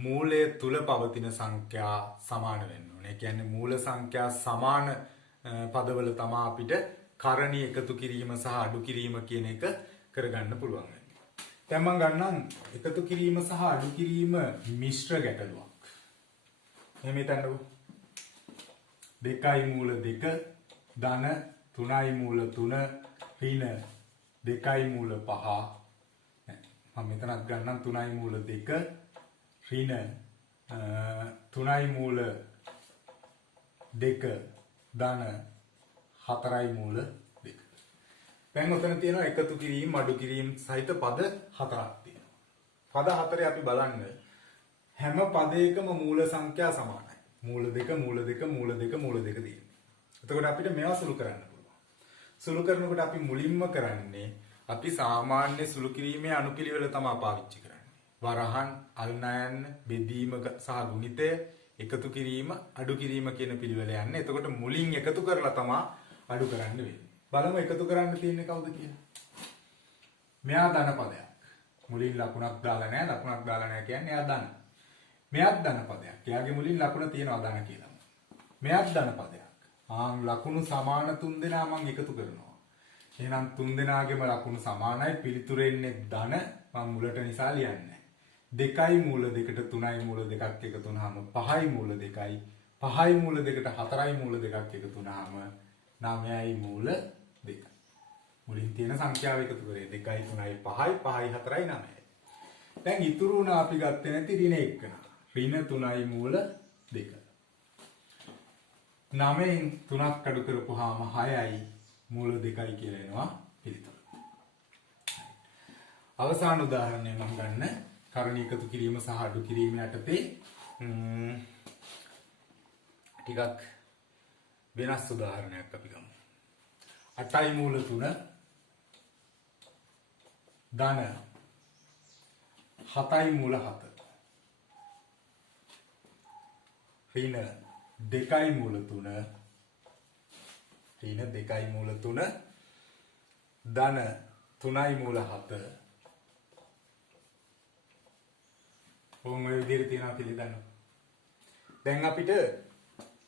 මූලය තුල පවතින සංඛ්‍යා සමාන වෙන්න ඕනේ. ඒ කියන්නේ මූල සංඛ්‍යා සමාන පදවල තමයි අපිට කරණි එකතු කිරීම සහ අඩු කිරීම කියන එක කරගන්න පුළුවන්. දැන් මම ගන්නම් එකතු කිරීම සහ අඩු කිරීම මිශ්‍ර ගැටලුවක්. එහෙම හිතන්නකෝ. 2 මූල 2 ධන 3 මූල 3 ඍණ 2 මූල 5 මම මෙතනත් ගන්නම් 3 මූල 2 ඍණ 3 මූල 2 ධන 4 මූල 2. දැන් ඔතන තියෙනවා එකතු කිරීම අඩු කිරීම සහිත පද 4ක් තියෙනවා. පද 4 අපි බලන්න හැම පදයකම මූල සංඛ්‍යා සමානයි. මූල 2 මූල 2 මූල 2 මූල 2 තියෙනවා. එතකොට අපිට මේවා සුළු කරන්න පුළුවන්. සුළු කරනකොට අපි මුලින්ම කරන්නේ අපි සාමාන්‍ය සුළු කිරීමේ අනුපිළිවෙල තමයි පාවිච්චි කරන්නේ. වරහන්, අල්නයන්, බෙදීම සහ ගුණිතය, එකතු කිරීම, අඩු කිරීම කියන පිළිවෙල යන්නේ. එතකොට මුලින් එකතු කරලා තමයි අඩු කරන්න වෙන්නේ. බලමු එකතු කරන්න තියෙන්නේ කවුද කියලා. මෙයා ධන පදයක්. මුලින් ලකුණක් දාලා නැහැ. ලකුණක් දාලා නැහැ කියන්නේ එයා ධන. මෙයාත් ධන පදයක්. එයාගේ මුලින් ලකුණ තියෙනවා ධන කියලා. මෙයාත් ධන පදයක්. ලකුණු සමාන 3 දෙනා මම එකතු කරනවා. එහෙනම් 3 දෙනාගේම ලකුණු සමානයි. පිළිතුර එන්නේ ධන. මම මුලට නිසා ලියන්නේ. 2යි මූල 2ට 3යි මූල 2ක් එකතු වුනහම 5යි මූල 2යි 5යි මූල 2ට 4යි මූල 2ක් එකතු වුනහම 9යි මූල 2. මුලින් තියෙන සංඛ්‍යාව එකතු කරේ 2යි 3යි 5යි 5යි 4යි 9යි. දැන් ඉතුරු වුණා අපි ගත්තේ නැති ඍණ 1 නා. ඍණ 3යි මූල 2. 9න් 3ක් අඩු කරපුවාම 6යි මූල 2යි කියලා එනවා පිළිතුර. අවසාන උදාහරණය මම ගන්න කරණී එකතු කිරීම සහ අඩු කිරීම යටතේ ටිකක් වෙනස් උදාහරණයක් අපි ගමු. 8යි මූල 3 ධන 7යි මූල 7 ඍණ 2යි මූල 3 ඍණ 2යි මූල 3 ධන 3යි මූල 7 ඔය විදිහට තියෙනවා කියලා දන්නවා. දැන් අපිට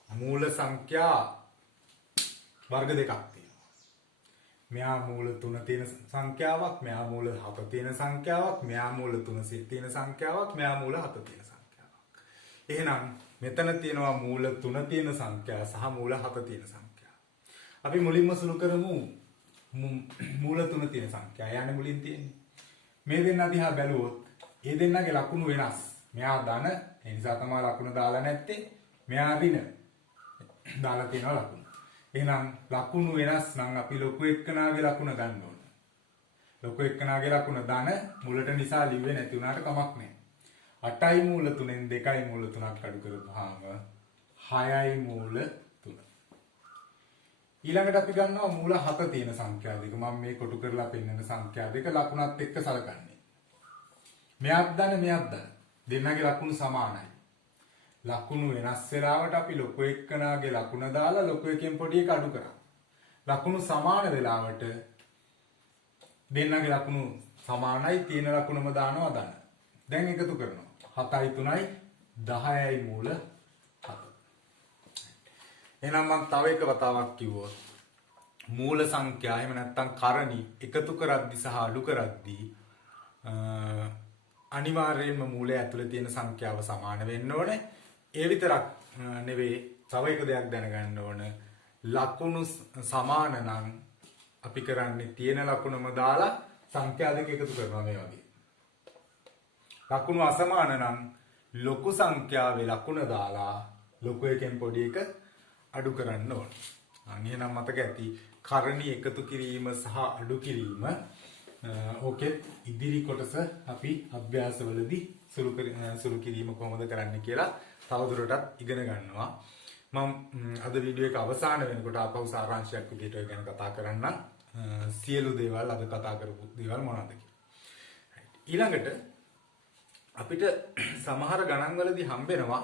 මූල සංඛ්‍යා වර්ග දෙකක් තියෙනවා. මෙහා මූල 3 තියෙන සංඛ්‍යාවක්, මෙහා මූල 7 තියෙන සංඛ්‍යාවක්, මෙහා මූල 3 තියෙන සංඛ්‍යාවක්, මෙහා මූල 7 තියෙන සංඛ්‍යාවක්. එහෙනම් මෙතන තියෙනවා මූල 3 තියෙන සංඛ්‍යා සහ මූල 7 තියෙන සංඛ්‍යා. අපි මුලින්ම සුළු කරමු මූල 3 තියෙන සංඛ්‍යා. යන්නේ මුලින් තියෙන්නේ. මේ දෙන්න දිහා බැලුවොත් ඒ දෙන්නගේ ලකුණු වෙනස්. මෙයා ධන, ඒ නිසා තමයි ලකුණ දාලා නැත්තේ. මෙයා ඍණ දාලා තියෙනවා ලකුණ. එහෙනම් ලකුණු වෙනස් නම් අපි ලොකු එක්කනාගේ ලකුණ ගන්න ඕන. ලොකු එක්කනාගේ ලකුණ ධන මුලට නිසා ලිව්වේ නැති වුණාට කමක් නැහැ. 8යි මූල 3ෙන් 2යි මූල 3ක් අඩු කරපුවාම 6යි මූල 3. ඊළඟට අපි ගන්නවා මූල 7 තියෙන සංඛ්‍යා දෙක. මම මේ කොටු කරලා පෙන්නන සංඛ්‍යා දෙක ලකුණත් එක්ක සලකන්නේ. මෙයක් ධන මෙයක් ධන. දෙන්නගේ ලකුණු සමානයි. ලකුණු වෙනස් වෙලාවට අපි ලොකු එක්කනාගේ ලකුණ දාලා ලොකු එකෙන් පොඩි එක අඩු කරා. ලකුණු සමාන වෙලාවට දෙන්නගේ ලකුණු සමානයි තියෙන ලකුණම දානවා ධන. දැන් එකතු කරනවා. 7යි 3යි 10යි මූල 7. එහෙනම් මම තව එක වතාවක් කිව්වොත් මූල සංඛ්‍යා එහෙම නැත්නම් කරණි එකතු කරද්දි සහ අඩු කරද්දි අනිවාර්යයෙන්ම මූලය ඇතුලේ තියෙන සංඛ්‍යාව සමාන වෙන්න ඕනේ. ඒ විතරක් නෙවෙයි තව එක දෙයක් දැනගන්න ඕන. ලකුණු සමාන නම් අපි කරන්නේ තියෙන ලකුණම දාලා සංඛ්‍යා දෙක එකතු කරනවා මේ වගේ. ලකුණු අසමාන නම් ලොකු සංඛ්‍යාවේ ලකුණ දාලා ලොකු එකෙන් පොඩි එක අඩු කරන්න ඕන. එහෙනම් මතක ඇති කරණි එකතු කිරීම සහ අඩු කිරීම ඕකේ ඉදිරි කොටස අපි අභ්‍යාසවලදී සුළු කිරීම කොහොමද කරන්න කියලා තවදුරටත් ඉගෙන ගන්නවා. මම අද වීඩියෝ එක අවසාන වෙනකොට ආපහු සාරාංශයක් විදිහට ඔය ගැන කතා කරන්නම්. සියලු දේවල් අද කතා කරපු දේවල් මොනවද කියලා. ඊළඟට අපිට සමහර ගණන්වලදී හම්බෙනවා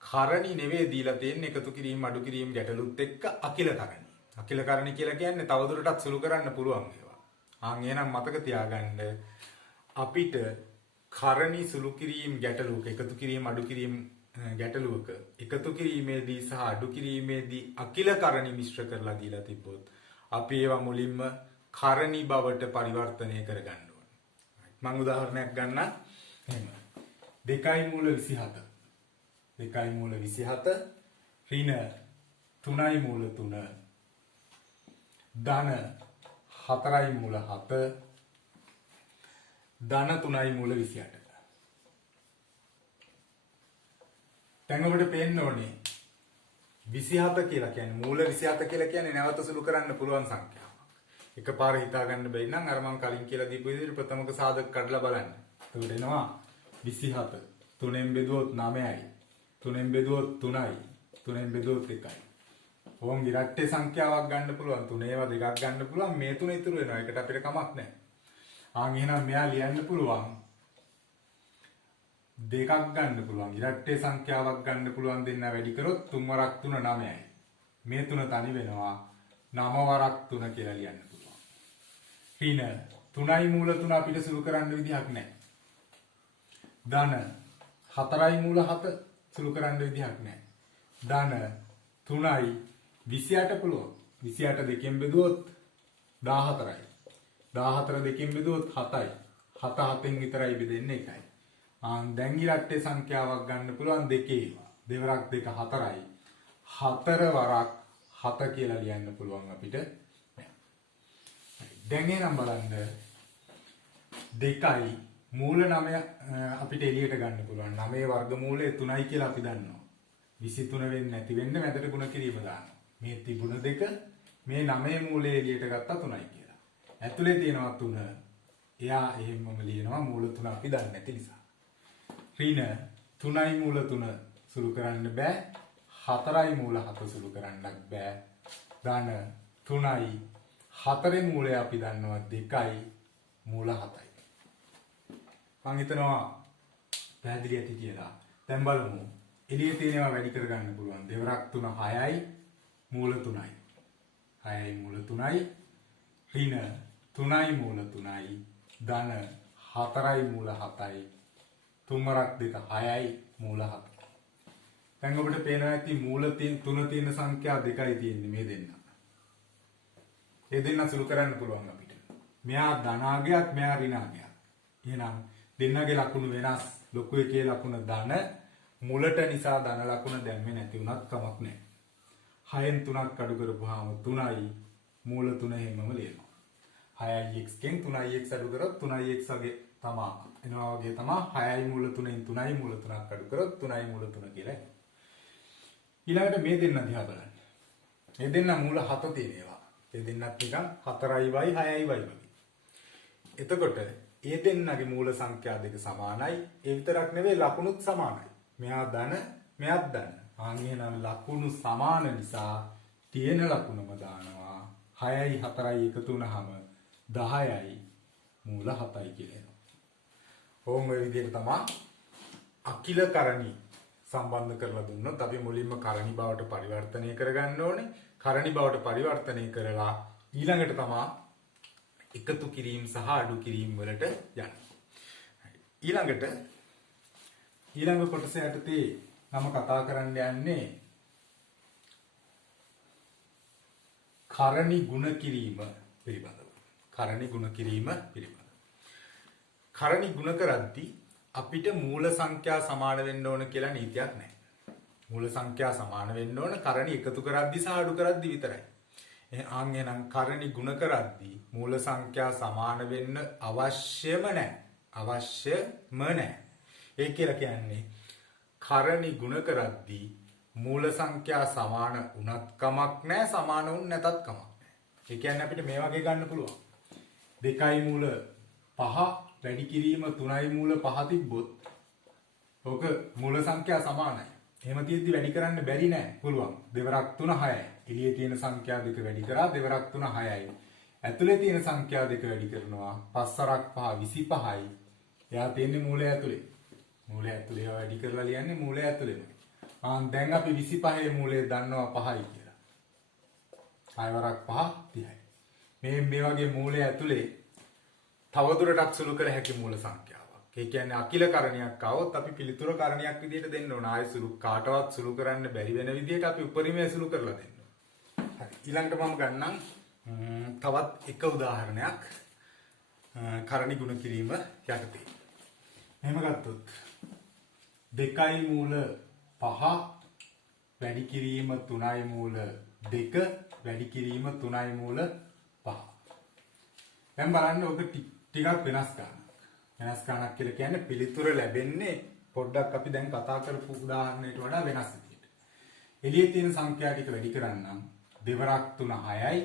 කරණි නෙවෙයි දීලා තියෙන එකතු කිරීම අඩු කිරීම ගැටලුත් එක්ක අකිල කරණි. අකිල කරණි කියලා කියන්නේ තවදුරටත් සුළු කරන්න පුළුවන් ඒවා. එහෙනම් මතක තියාගන්න අපිට කරණි සුළු කිරීම ගැටලුක එකතු කිරීම අඩු කිරීම ගැටලුවක එකතු කිරීමේදී සහ අඩු කිරීමේදී අකිල කරණි මිශ්‍ර කරලා දීලා තිබ්බොත් අපි ඒවා මුලින්ම කරණි බවට පරිවර්තනය කරගන්න ඕනේ. මම උදාහරණයක් ගන්නම්. එහෙම 2 මූල 27 2 මූල 27 ඍණ 3 මූල 3 ධන 4 මූල 7 ධන 3 මූල 28. දැන් ඔබට පේන්න ඕනේ 27 කියලා කියන්නේ මූල 27 කියලා කියන්නේ නැවත සුළු කරන්න පුළුවන් සංඛ්‍යාවක්. එකපාර හිතා ගන්න බැරි නම් අර මම කලින් කියලා දීපු විදිහට ප්‍රථමක සාධක කඩලා බලන්න. එතකොට එනවා 27 3ෙන් බෙදුවොත් 9යි 3ෙන් බෙදුවොත් 3යි 3ෙන් බෙදුවොත් 1යි. ඕම් ඉරට්ටේ සංඛ්‍යාවක් ගන්න පුළුවන් 3 ඒවා දෙකක් ගන්න පුළුවන් මේ තුන ඉතුරු වෙනවා. ඒකට අපිට කමක් නැහැ. ආන් එහෙනම් මෙයා ලියන්න පුළුවන් දෙකක් ගන්න පුළුවන් ඉරට්ටේ සංඛ්‍යාවක් ගන්න පුළුවන් දෙන්න වැඩි කරොත් 3 වරක් 3 9යි. මේ තුන තනි වෙනවා 9 වරක් 3 කියලා ලියන්න පුළුවන්. ඍණ 3යි මූල 3 අපිට සුළු කරන්න විදිහක් නැහැ. ධන 4යි මූල 7 සුළු කරන්න විදිහක් නැහැ. ධන 3යි 28 පුළුවන්. 28 දෙකෙන් බෙදුවොත් 14යි. 14 දෙකෙන් බෙදුවොත් 7යි. 7 7න් විතරයි බෙදෙන්නේ 1යි. දැන් ඉරට්ටේ සංඛ්‍යාවක් ගන්න පුළුවන් දෙකේ දෙවරක් 2 4යි 4 වරක් 7 කියලා ලියන්න පුළුවන් අපිට. දැන් එනම් බලන්න 2යි මූල 9 අපිට එළියට ගන්න පුළුවන්. 9 වර්ගමූලය 3යි කියලා අපි දන්නවා. 23 වෙන්නේ නැති වෙන්න මැදට ගුණ කිරීම දානවා. මේ තිබුණ 2 මේ 9 මූලය එළියට ගත්තා 3යි කියලා. ඇතුලේ තියෙනවා 3. එයා එහෙමම ලියනවා මූල 3 අපි දන්නේ නැති නිසා. ඍණ 3යි මූල 3 සුළු කරන්න බෑ 4යි මූල 7 සුළු කරන්නත් බෑ ධන 3යි 4 මූලය අපි දන්නවා 2යි මූල 7යි. මම හිතනවා පැහැදිලි ඇති කියලා. දැන් බලමු එළියේ තියෙනවා වැඩි කරගන්න පුළුවන්. දෙවරක් 3 6යි මූල 3යි 6යි මූල 3යි ඍණ 3යි මූල 3යි ධන 4යි මූල 7යි 3 වරක් 2 6යි මූල 7. දැන් ඔබට පේනවා ඇති මූල 3 තියෙන සංඛ්‍යා දෙකයි තියෙන්නේ මේ දෙන්න. මේ දෙන්න සුළු කරන්න පුළුවන් අපිට. මෙයා ධනාගයක් මෙයා ඍණාගයක්. එහෙනම් දෙන්නගේ ලකුණු වෙනස්. ලොකු එකේ ලකුණ ධන මුලට නිසා ධන ලකුණ දැම්මේ නැති වුණත් කමක් නැහැ. 6න් 3ක් අඩු කරපුවාම 3යි මූල 3 හැමම ලියනවා. 6යි x කෙන් 3යි x අඩු කරොත් 3යි x වගේ තමා එනවා වගේ තමයි 6යි මූල 3න් 3යි මූල 3ක් අඩු කරොත් 3යි මූල 3 කියලා. ඊළඟට මේ දෙන්න දිහා බලන්න. මේ දෙන්න මූල 7 තියෙන ඒවා. මේ දෙන්නත් නිකන් 4යි y 6යි y වගේ. එතකොට මේ දෙන්නගේ මූල සංඛ්‍යා දෙක සමානයි. ඒ විතරක් නෙවෙයි ලකුණුත් සමානයි. මෙයා ධන මෙයාත් ධන. එහෙනම් ලකුණු සමාන නිසා තියෙන ලකුණම දානවා 6යි 4යි එකතු වුනහම 10යි මූල 7යි කියලා. ඕම මේ විදිහට තමයි අකිල කරණි සම්බන්ධ කරලා දුන්නොත් අපි මුලින්ම කරණි බවට පරිවර්තනය කරගන්න ඕනේ. කරණි බවට පරිවර්තනය කරලා ඊළඟට තමයි එකතු කිරීම සහ අඩු කිරීම වලට යන්නේ. ඊළඟ කොටස යටතේ මම කතා කරන්න යන්නේ කරණි ගුණ කිරීම පිළිබඳව. කරණි ගුණ කිරීම පිළිබඳව. කරණි ගුණ කරද්දී අපිට මූල සංඛ්‍යා සමාන වෙන්න ඕන කියලා නීතියක් නැහැ. මූල සංඛ්‍යා සමාන වෙන්න ඕන කරණි එකතු කරද්දී සහ අඩු කරද්දී විතරයි. එහෙනම් කරණි ගුණ කරද්දී මූල සංඛ්‍යා සමාන වෙන්න අවශ්‍යම නැහැ. අවශ්‍යම නැහැ. ඒ කියලා කියන්නේ කරණි ගුණ කරද්දී මූල සංඛ්‍යා සමාන වුණත් කමක් නැහැ සමාන වුණ නැතත් කමක් නැහැ. ඒ කියන්නේ අපිට මේ වගේ ගන්න පුළුවන්. 2යි මූල 5 වැඩි කිරීම 3යි මූල 5 තිබ්බොත් ඕක මූල සංඛ්‍යා සමානයි. එහෙම තියෙද්දි වැඩි කරන්න බැරි නෑ. පුළුවන්. දෙවරක් 3 6යි. එළියේ තියෙන සංඛ්‍යා දෙක වැඩි කරා දෙවරක් 3 6යි. ඇතුලේ තියෙන සංඛ්‍යා දෙක වැඩි කරනවා 5 වරක් 5 25යි. එයා තියෙන්නේ මූලය ඇතුලේ. මූලය ඇතුලේ වැඩි කරලා ලියන්නේ මූලය ඇතුලේම. දැන් අපි 25 මූලය දන්නවා 5යි කියලා. 6 වරක් 5 30යි. මේ වගේ මූලය ඇතුලේ තවදුරටත් සුළු කළ හැකි මූල සංඛ්‍යාවක්. ඒ කියන්නේ අකිල කරණයක් ආවොත් අපි පිළිතුර කරණයක් විදියට දෙන්න ඕන. ආයෙ සුළු කාටවත් සුළු කරන්න බැරි වෙන විදියට අපි උපරිමය සුළු කරලා දෙන්න ඕන. හරි. ඊළඟට මම ගන්නම් තවත් එක උදාහරණයක් කරණි ගුණ කිරීම යටතේ. එහෙම ගත්තොත් 2 මූල 5 වැඩි කිරීම 3 මූල 2 වැඩි කිරීම 3 මූල 5. දැන් බලන්න ඔක ටිකක් වෙනස් ගන්න. වෙනස් ගන්නක් කියලා කියන්නේ පිළිතුර ලැබෙන්නේ පොඩ්ඩක් අපි දැන් කතා කරපු උදාහරණයට වඩා වෙනස් විදියට. එළියේ තියෙන සංඛ්‍යා ටික වැඩි කරන්නම් 2 වරක් 3 6යි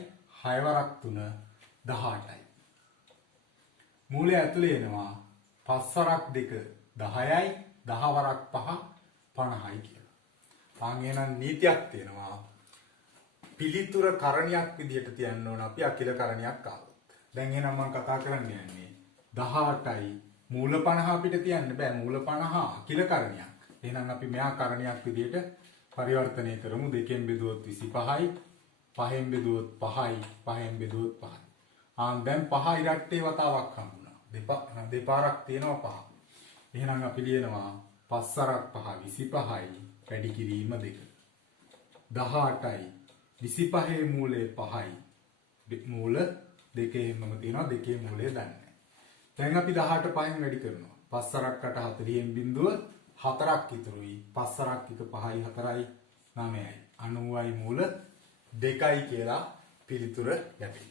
6 වරක් 3 18යි. මූලය ඇතුලේ එනවා 5 වරක් 2 10යි 10 වරක් 5 50යි කියලා. එහෙනම් නීතියක් තියෙනවා. පිළිතුර කරණයක් විදියට තියන්න ඕන අපි අකිල කරණයක් ආවොත්. දැන් එහෙනම් මම කතා කරන්න යන්නේ 18යි මූල 50 අපිට තියන්න බෑ. මූල 50 අකිල කරණයක්. එහෙනම් අපි මෙහා කරණයක් විදියට පරිවර්තනය කරමු. 2ෙන් බෙදුවොත් 25යි 5ෙන් බෙදුවොත් 5යි 5ෙන් බෙදුවොත් 5යි. දැන් 5 ඉරට්ටේ වතාවක් හම්බුණා. දෙපාරක් තියෙනවා 5. එහෙනම් අපි ලියනවා 5 වරක් 5 25යි වැඩි කිරීම 2. 18යි 25 මූලය 5යි. මූල දෙකේම තියෙනවා. දෙකේ මූලය දන්නේ. දැන් අපි 18 5න් වැඩි කරනවා. 5 වරක් 8 40න් බිඳුව 4ක් ඉතුරුයි. 5 වරක් 1 5යි 4යි 9යි. 90යි මූල 2යි කියලා පිළිතුර ලැබෙයි.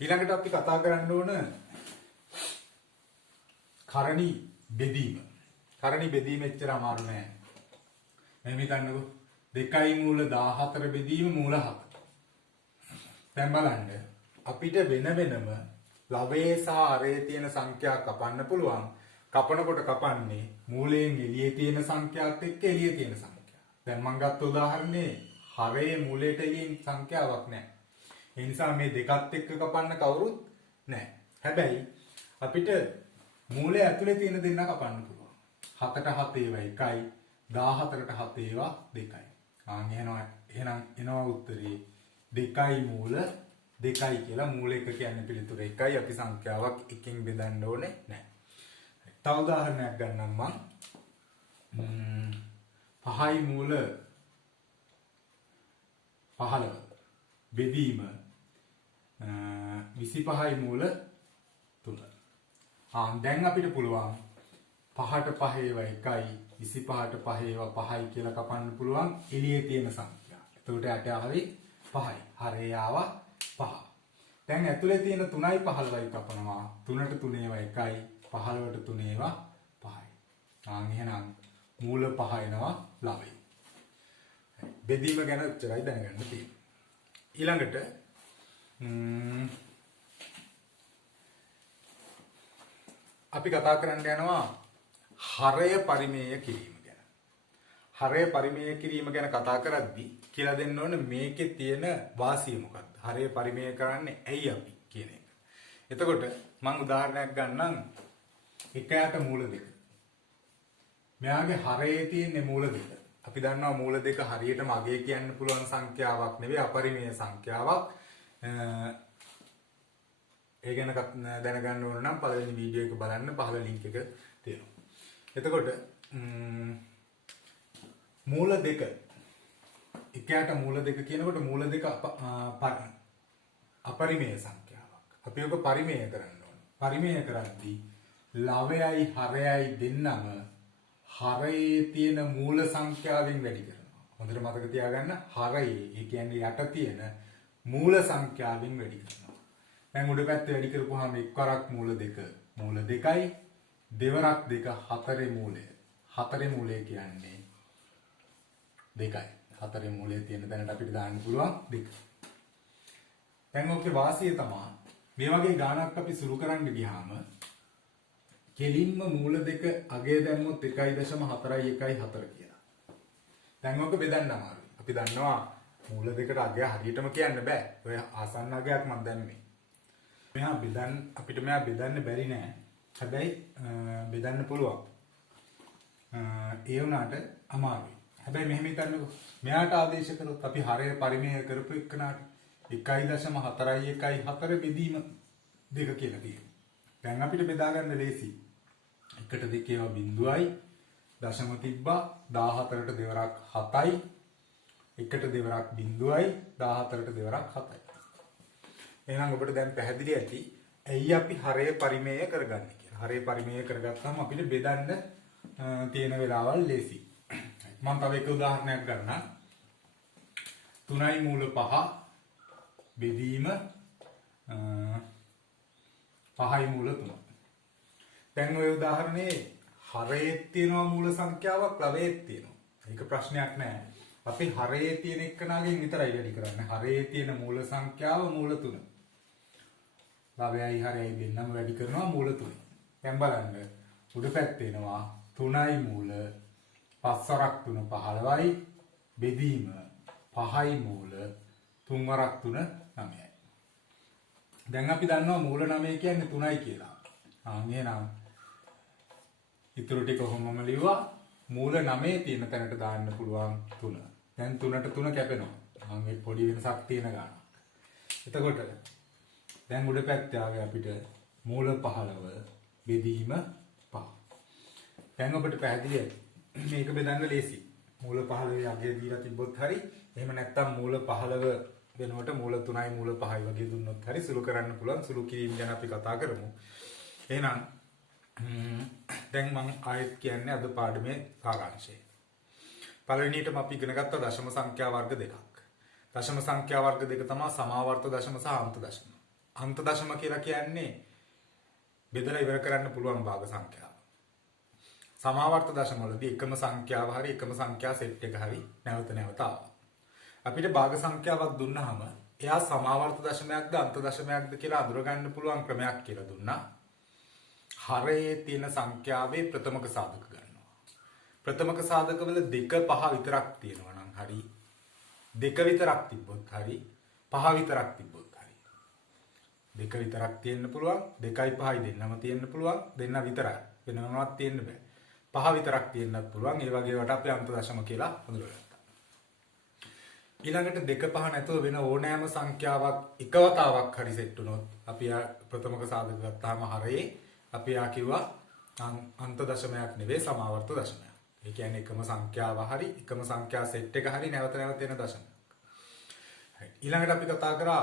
ඊළඟට අපි කතා කරන්න ඕන කරණි බෙදීම. කරණි බෙදීම එච්චර අමාරු නෑ. මෙහෙම හිතන්නකෝ 2යි මූල 14 බෙදීම මූල 7. දැන් බලන්න අපිට වෙන වෙනම ලවයේ සහ අරේ තියෙන සංඛ්‍යා කපන්න පුළුවන්. කපනකොට කපන්නේ මූලයෙන් එළියේ තියෙන සංඛ්‍යාත් එක්ක එළියේ තියෙන සංඛ්‍යා. දැන් මම ගත්ත උදාහරණේ හරේ මූලයට එළියෙන් සංඛ්‍යාවක් නැහැ. ඒ නිසා මේ දෙකත් එක්ක කපන්න කවුරුත් නැහැ. හැබැයි අපිට මූලය ඇතුලේ තියෙන දෙන්න කපන්න පුළුවන්. 7ට 7 ඒවා 1යි 14ට 7 ඒවා 2යි. එහෙනම් එනවා උත්තරේ 2යි මූල 2යි කියලා. මූල 1 කියන්නේ පිළිතුර 1යි. අපි සංඛ්‍යාවක් එකකින් බෙදන්න ඕනේ නැහැ. තව උදාහරණයක් ගන්නම් මම. 5යි මූල 15 බෙදීම 25යි මූල 3. දැන් අපිට පුළුවන් 5ට 5 ඒවා 1යි 25ට 5 ඒවා 5යි කියලා කපන්න පුළුවන් එළියේ තියෙන සංඛ්‍යා. එතකොට යට ආවේ 5යි. හරේ ආවා 5. දැන් ඇතුලේ තියෙන 3යි 15යි කපනවා. 3ට 3 ඒවා 1යි 15ට 3 ඒවා 5යි. එහෙනම් මූල 5 එනවා ළමයි. බෙදීම ගැන උච්චරයි දැනගන්න තියෙන්නේ. ඊළඟට අපි කතා කරන්න යනවා හරය පරිමේය කිරීම ගැන. හරය පරිමේය කිරීම ගැන කතා කරද්දී කියලා දෙන්න ඕනේ මේකේ තියෙන වාසිය මොකක්ද? හරය පරිමේය කරන්නේ ඇයි අපි කියන එක. එතකොට මම උදාහරණයක් ගන්නම්. 1ට මූල 2. මෙයාගේ හරයේ තියෙන මූල 2. අපි දන්නවා මූල 2 හරියටම අගය කියන්න පුළුවන් සංඛ්‍යාවක් නෙවෙයි අපරිමේය සංඛ්‍යාවක්. ඒ ගැන දැනගන්න ඕන නම් පළවෙනි වීඩියෝ එක බලන්න. පහළ ලින්ක් එක තියෙනවා. එතකොට මූල 2 1ට මූල 2 කියනකොට මූල 2 අපරිමේය සංඛ්‍යාවක්. අපි ඔක පරිමේය කරන්න ඕනේ. පරිමේය කරද්දී ලවයයි හරයයි දෙන්නම හරයේ තියෙන මූල සංඛ්‍යාවෙන් වැඩි කරනවා. හොඳට මතක තියාගන්න හරයේ ඒ කියන්නේ යට තියෙන මූල සංඛ්‍යාවෙන් වැඩි කරනවා. දැන් උඩ පැත්තේ වැඩි කරපුවාම එක් වරක් මූල 2 මූල 2යි දෙවරක් 2 හතරේ මූලය. හතරේ මූලය කියන්නේ 2යි. හතරේ මූලයේ තියෙන තැනට අපිට දාන්න පුළුවන් 2. දැන් ඔකේ වාසිය තමයි මේ වගේ ගාණක් අපි සුළු කරන්න ගියාම කෙලින්ම මූල 2 අගය දැම්මොත් 1.41 කියලා. දැන් ඔක බෙදන්න අමාරුයි. අපි දන්නවා මූල 2ට අගය හරියටම කියන්න බෑ. ඔය ආසන්න අගයක් මම දැම්මේ. අපිට මෙයා බෙදන්න බැරි නෑ. හැබැයි බෙදන්න පුළුවන්. ඒ වුණාට අමාරුයි. හැබැයි මෙහෙම හිතන්නකෝ. මෙයාට ආදේශ කරොත් අපි හරය පරිමේය කරපු එකනට 1.41 4 බෙදීම 2 කියලා තියෙනවා. දැන් අපිට බෙදා ගන්න ලේසි. එකට දෙකේම බිඳුවයි දශම තිබ්බා 14ට දෙවරක් 7යි එකට දෙවරක් බිඳුවයි 14ට දෙවරක් 7යි. එහෙනම් ඔබට දැන් පැහැදිලි ඇති ඇයි අපි හරය පරිමේය කරගන්නේ කියලා. හරය පරිමේය කරගත්තාම අපිට බෙදන්න තියෙන වෙලාවල් ලේසි. මම තව එක උදාහරණයක් ගන්නම්. 3යි මූල 5 බෙදීම 5යි මූල 3. දැන් ඔය උදාහරණේ හරයේ තියෙනවා මූල සංඛ්‍යාවක් ලවයේ තියෙනවා. ඒක ප්‍රශ්නයක් නෑ. අපි හරයේ තියෙන එකනාගෙන් විතරයි වැඩි කරන්නේ. හරයේ තියෙන මූල සංඛ්‍යාව මූල 3. ලවයයි හරයයි දෙන්නම වැඩි කරනවා මූල 3. දැන් බලන්න. උඩ පැත්තේ එනවා 3යි මූල 5 වරක් 3 15යි බෙදීම 5යි මූල 3 වරක් 3 9යි. දැන් අපි දන්නවා මූල 9 කියන්නේ 3යි කියලා. එහෙනම් ඉතුරු ටික කොහොමම ලිව්වා මූල 9 තියෙන තැනට දාන්න පුළුවන් 3. දැන් 3ට 3 කැපෙනවා. මේ පොඩි වෙනසක් තියෙන ගාන. එතකොට දැන් උඩ පැත්තේ ආවේ අපිට මූල 15 බෙදීම 5. දැන් ඔබට පැහැදිලි ඇති. මේක බෙදන්න ලේසි. මූල 15 අගය දීලා තිබ්බොත් හරි. එහෙම නැත්නම් මූල 15 වෙනකොට මූල 3යි මූල 5යි වගේ දුන්නොත් හරි සුළු කරන්න පුළුවන්. සුළු කිරීම ගැන අපි කතා කරමු. එහෙනම් දැන් මම ආයෙත් කියන්නේ අද පාඩමේ සාරාංශය. පළවෙනියටම අපි ඉගෙන ගත්ත දශම සංඛ්‍යා වර්ග දෙකක්. දශම සංඛ්‍යා වර්ග දෙක තමයි සමාවර්ත දශම සහ අන්ත දශම. අන්ත දශම කියලා කියන්නේ බෙදලා ඉවර කරන්න පුළුවන් භාග සංඛ්‍යාව. සමාවර්ත දශම වලදී එකම සංඛ්‍යාව හරි එකම සංඛ්‍යා සෙට් එක හරි නැවත නැවත ආවා. අපිට භාග සංඛ්‍යාවක් දුන්නාම එයා සමාවර්ත දශමයක්ද අන්ත දශමයක්ද කියලා අඳුරගන්න පුළුවන් ක්‍රමයක් කියලා දුන්නා. හරයේ තියෙන සංඛ්‍යාවේ ප්‍රථමක සාධක ගන්නවා. ප්‍රථමක සාධකවල 2 5 විතරක් තියෙනවා නම් හරි 2 විතරක් තිබ්බොත් හරි 5 විතරක් තිබ්බොත් හරි 2 විතරක් තියෙන්න පුළුවන් 2යි 5යි දෙන්නම තියෙන්න පුළුවන් දෙන්න විතරයි වෙනමවත් තියෙන්න බෑ 5 විතරක් තියෙන්නත් පුළුවන් ඒ වගේ වට අපි අන්ත දශම කියලා හඳුනගත්තා. ඊළඟට 2 5 නැතුව වෙන ඕනෑම සංඛ්‍යාවක් එක වතාවක් හරි සෙට් වුණොත් අපි ප්‍රථමක සාධක ගත්තාම හරයේ අපි ආ කිව්වා අන්ත දශමයක් නෙවෙයි සමාවර්ත දශමයක්. ඒ කියන්නේ එකම සංඛ්‍යාව හරි එකම සංඛ්‍යා සෙට් එක හරි නැවත නැවත එන දශමයක්. හරි. ඊළඟට අපි කතා කරා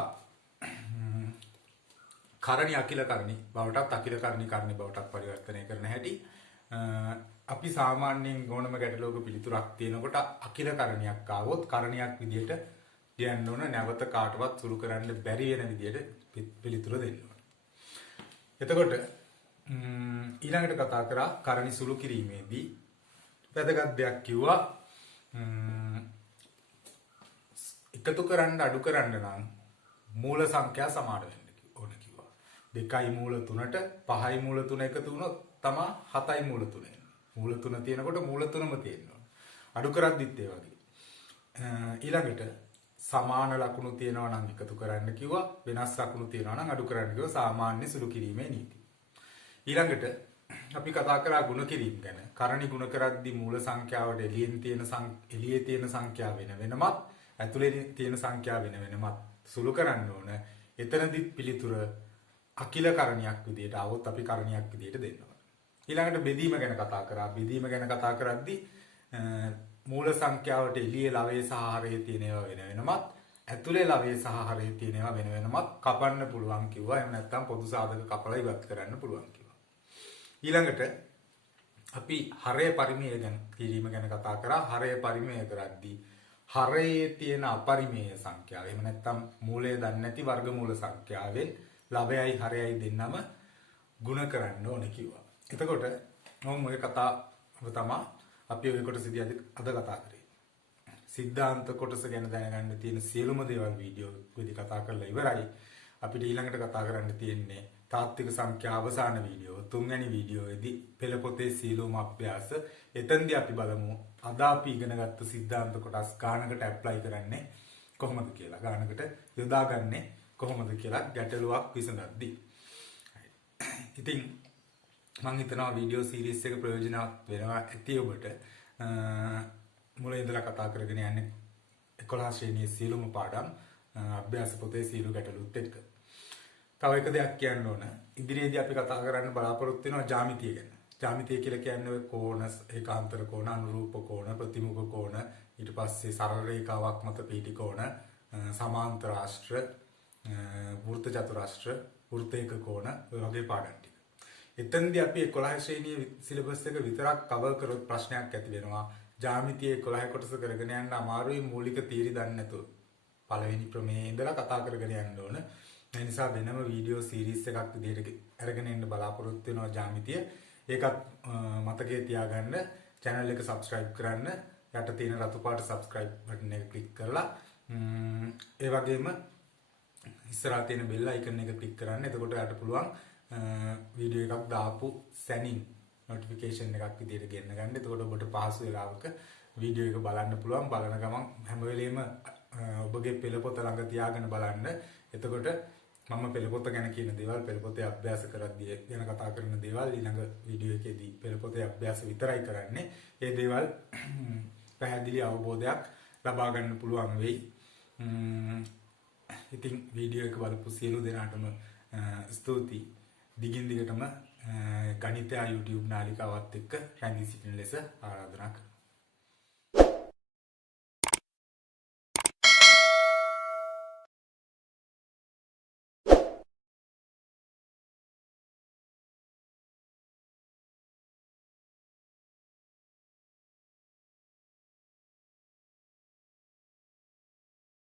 කරණි අකිල කරණි බවටත් අකිල කරණි කරණි බවටත් පරිවර්තනය කරන හැටි. අපි සාමාන්‍යයෙන් ඕනම ගැටලුවක පිළිතුරක් තියෙනකොට අකිල කරණියක් ආවොත් කරණියක් විදියට කියන්න ඕන නැවත කාටවත් සුළු කරන්න බැරි වෙන විදියට පිළිතුර දෙන්න ඕන. එතකොට ඊළඟට කතා කරා කරණි සුළු කිරීමේදී වැදගත් දෙයක් කිව්වා එකතු කරන්න අඩු කරන්න නම් මූල සංඛ්‍යා සමාන වෙන්න ඕන කිව්වා. 2යි මූල 3ට 5යි මූල 3 එකතු වුණොත් තමයි 7යි මූල 3 එන්නේ. මූල 3 තියෙනකොට මූල 3ම තියෙන්න ඕන. අඩු කරද්දිත් ඒ වගේ. ඊළඟට සමාන ලකුණු තියෙනවා නම් එකතු කරන්න කිව්වා. වෙනස් ලකුණු තියෙනවා නම් අඩු කරන්න කිව්වා. සාමාන්‍ය සුළු කිරීමේ නීති. ඊළඟට අපි කතා කරා ගුණ කිරීම ගැන. කරණි ගුණ කරද්දී මූල සංඛ්‍යාවට එළියේ තියෙන සංඛ්‍යාව වෙන වෙනමත් ඇතුලේ තියෙන සංඛ්‍යාව වෙන වෙනමත් සුළු කරන්න ඕන. එතනදිත් පිළිතුර අකිල කරණියක් විදියට આવොත් අපි කරණියක් විදියට දෙන්න ඕන. ඊළඟට බෙදීම ගැන කතා කරා. බෙදීම ගැන කතා කරද්දී මූල සංඛ්‍යාවට එළියේ ලවයේ සහ හරයේ තියෙන ඒවා වෙන වෙනමත් ඇතුලේ ලවයේ සහ හරයේ තියෙන ඒවා වෙන වෙනමත් කපන්න පුළුවන් කිව්වා. එහෙම නැත්නම් පොදු සාධක කපලා ඉවත් කරන්න පුළුවන් කිව්වා. ඊළඟට අපි හරය පරිමේය ගැන කිරීම ගැන කතා කරා. හරය පරිමේය කරද්දී හරයේ තියෙන අපරිමේය සංඛ්‍යාව එහෙම නැත්නම් මූලය දන්නේ නැති වර්ගමූල සංඛ්‍යාවෙන් ලවයයි හරයයි දෙන්නම ගුණ කරන්න ඕනේ කිව්වා. එතකොට මම ඔය කතාව තමයි අපි ඔය කොටසදී අද කතා කරේ. සිද්ධාන්ත කොටස ගැන දැනගන්න තියෙන සියලුම දේවල් වීඩියෝ වෙදි කතා කරලා ඉවරයි. අපිට ඊළඟට කතා කරන්න තියෙන්නේ තාත්වික සංඛ්‍යා අවසාන වීඩියෝ තුන්වැනි වීඩියෝවේදී පෙළ පොතේ සීලෝම අභ්‍යාස. එතෙන්දී අපි බලමු අද අපි ඉගෙනගත්ත සිද්ධාන්ත කොටස් ගානකට ඇප්ලයි කරන්නේ කොහොමද කියලා. ගානකට යොදාගන්නේ කොහොමද කියලා ගැටලුවක් විසඳද්දී. ඉතින් මම හිතනවා වීඩියෝ සීරීස් එක ප්‍රයෝජනවත් වෙනවා ඇති ඔබට. මුලින් ඉඳලා කතා කරගෙන යන්නේ 11 ශ්‍රේණියේ සීලෝම පාඩම් අභ්‍යාස පොතේ සීල ගැටලුත් එක්ක. තව එක දෙයක් කියන්න ඕන. ඉදිරියේදී අපි කතා කරන්න බලාපොරොත්තු වෙනවා ජ්‍යාමිතිය ගැන. ජ්‍යාමිතිය කියලා කියන්නේ කෝණ, ඒකාන්තර කෝණ, අනුරූප කෝණ, ප්‍රතිමුඛ කෝණ, ඊට පස්සේ සරල රේඛාවක් මත පිහිටි කෝණ, සමාන්තර ආශ්‍ර, වෘත්ත චතුරාශ්‍ර, වෘත්තේක කෝණ ඔය වගේ පාඩම් ටික. එතෙන්දී අපි 11 ශ්‍රේණියේ සිලබස් එක විතරක් කවර් කරොත් ප්‍රශ්නයක් ඇති වෙනවා. ජ්‍යාමිතියේ 11 කොටස කරගෙන යන්න අමාරුයි මූලික තීරි දන්නේ නැතුව. පළවෙනි ප්‍රමේයයේ ඉඳලා කතා කරගෙන යන්න ඕන. ඒ නිසා වෙනම වීඩියෝ සීරීස් එකක් විදිහට අරගෙන එන්න බලාපොරොත්තු වෙනවා ජ්‍යාමිතිය. ඒකත් මතකයේ තියාගන්න. channel එක subscribe කරන්න. යට තියෙන රතු පාට subscribe button එක click කරලා ඒ වගේම ඉස්සරහා තියෙන bell icon එක click කරන්න. එතකොට යට පුළුවන් වීඩියෝ එකක් දාපු සැනින් notification එකක් විදිහට ගෙන්න ගන්න. එතකොට ඔබට පහසු වෙලාවක වීඩියෝ එක බලන්න පුළුවන්. බලන ගමන් හැම වෙලෙම ඔබගේ පෙළපොත ළඟ තියාගෙන බලන්න. එතකොට මම පෙළපොත ගැන කියන දේවල්, පෙළපොතේ අභ්‍යාස කරද්දී ගැන කතා කරන දේවල් ඊළඟ වීඩියෝ එකේදී පෙළපොතේ අභ්‍යාස විතරයි කරන්නේ. ඒ දේවල් පැහැදිලි අවබෝධයක් ලබා ගන්න පුළුවන් වෙයි. ඉතින් වීඩියෝ එක බලපු සියලු දෙනාටම ස්තුතියි. දිගින් දිගටම ගණිතය YouTube නාලිකාවත් එක්ක රැඳී සිටින ලෙස ආරාධනා කරනවා.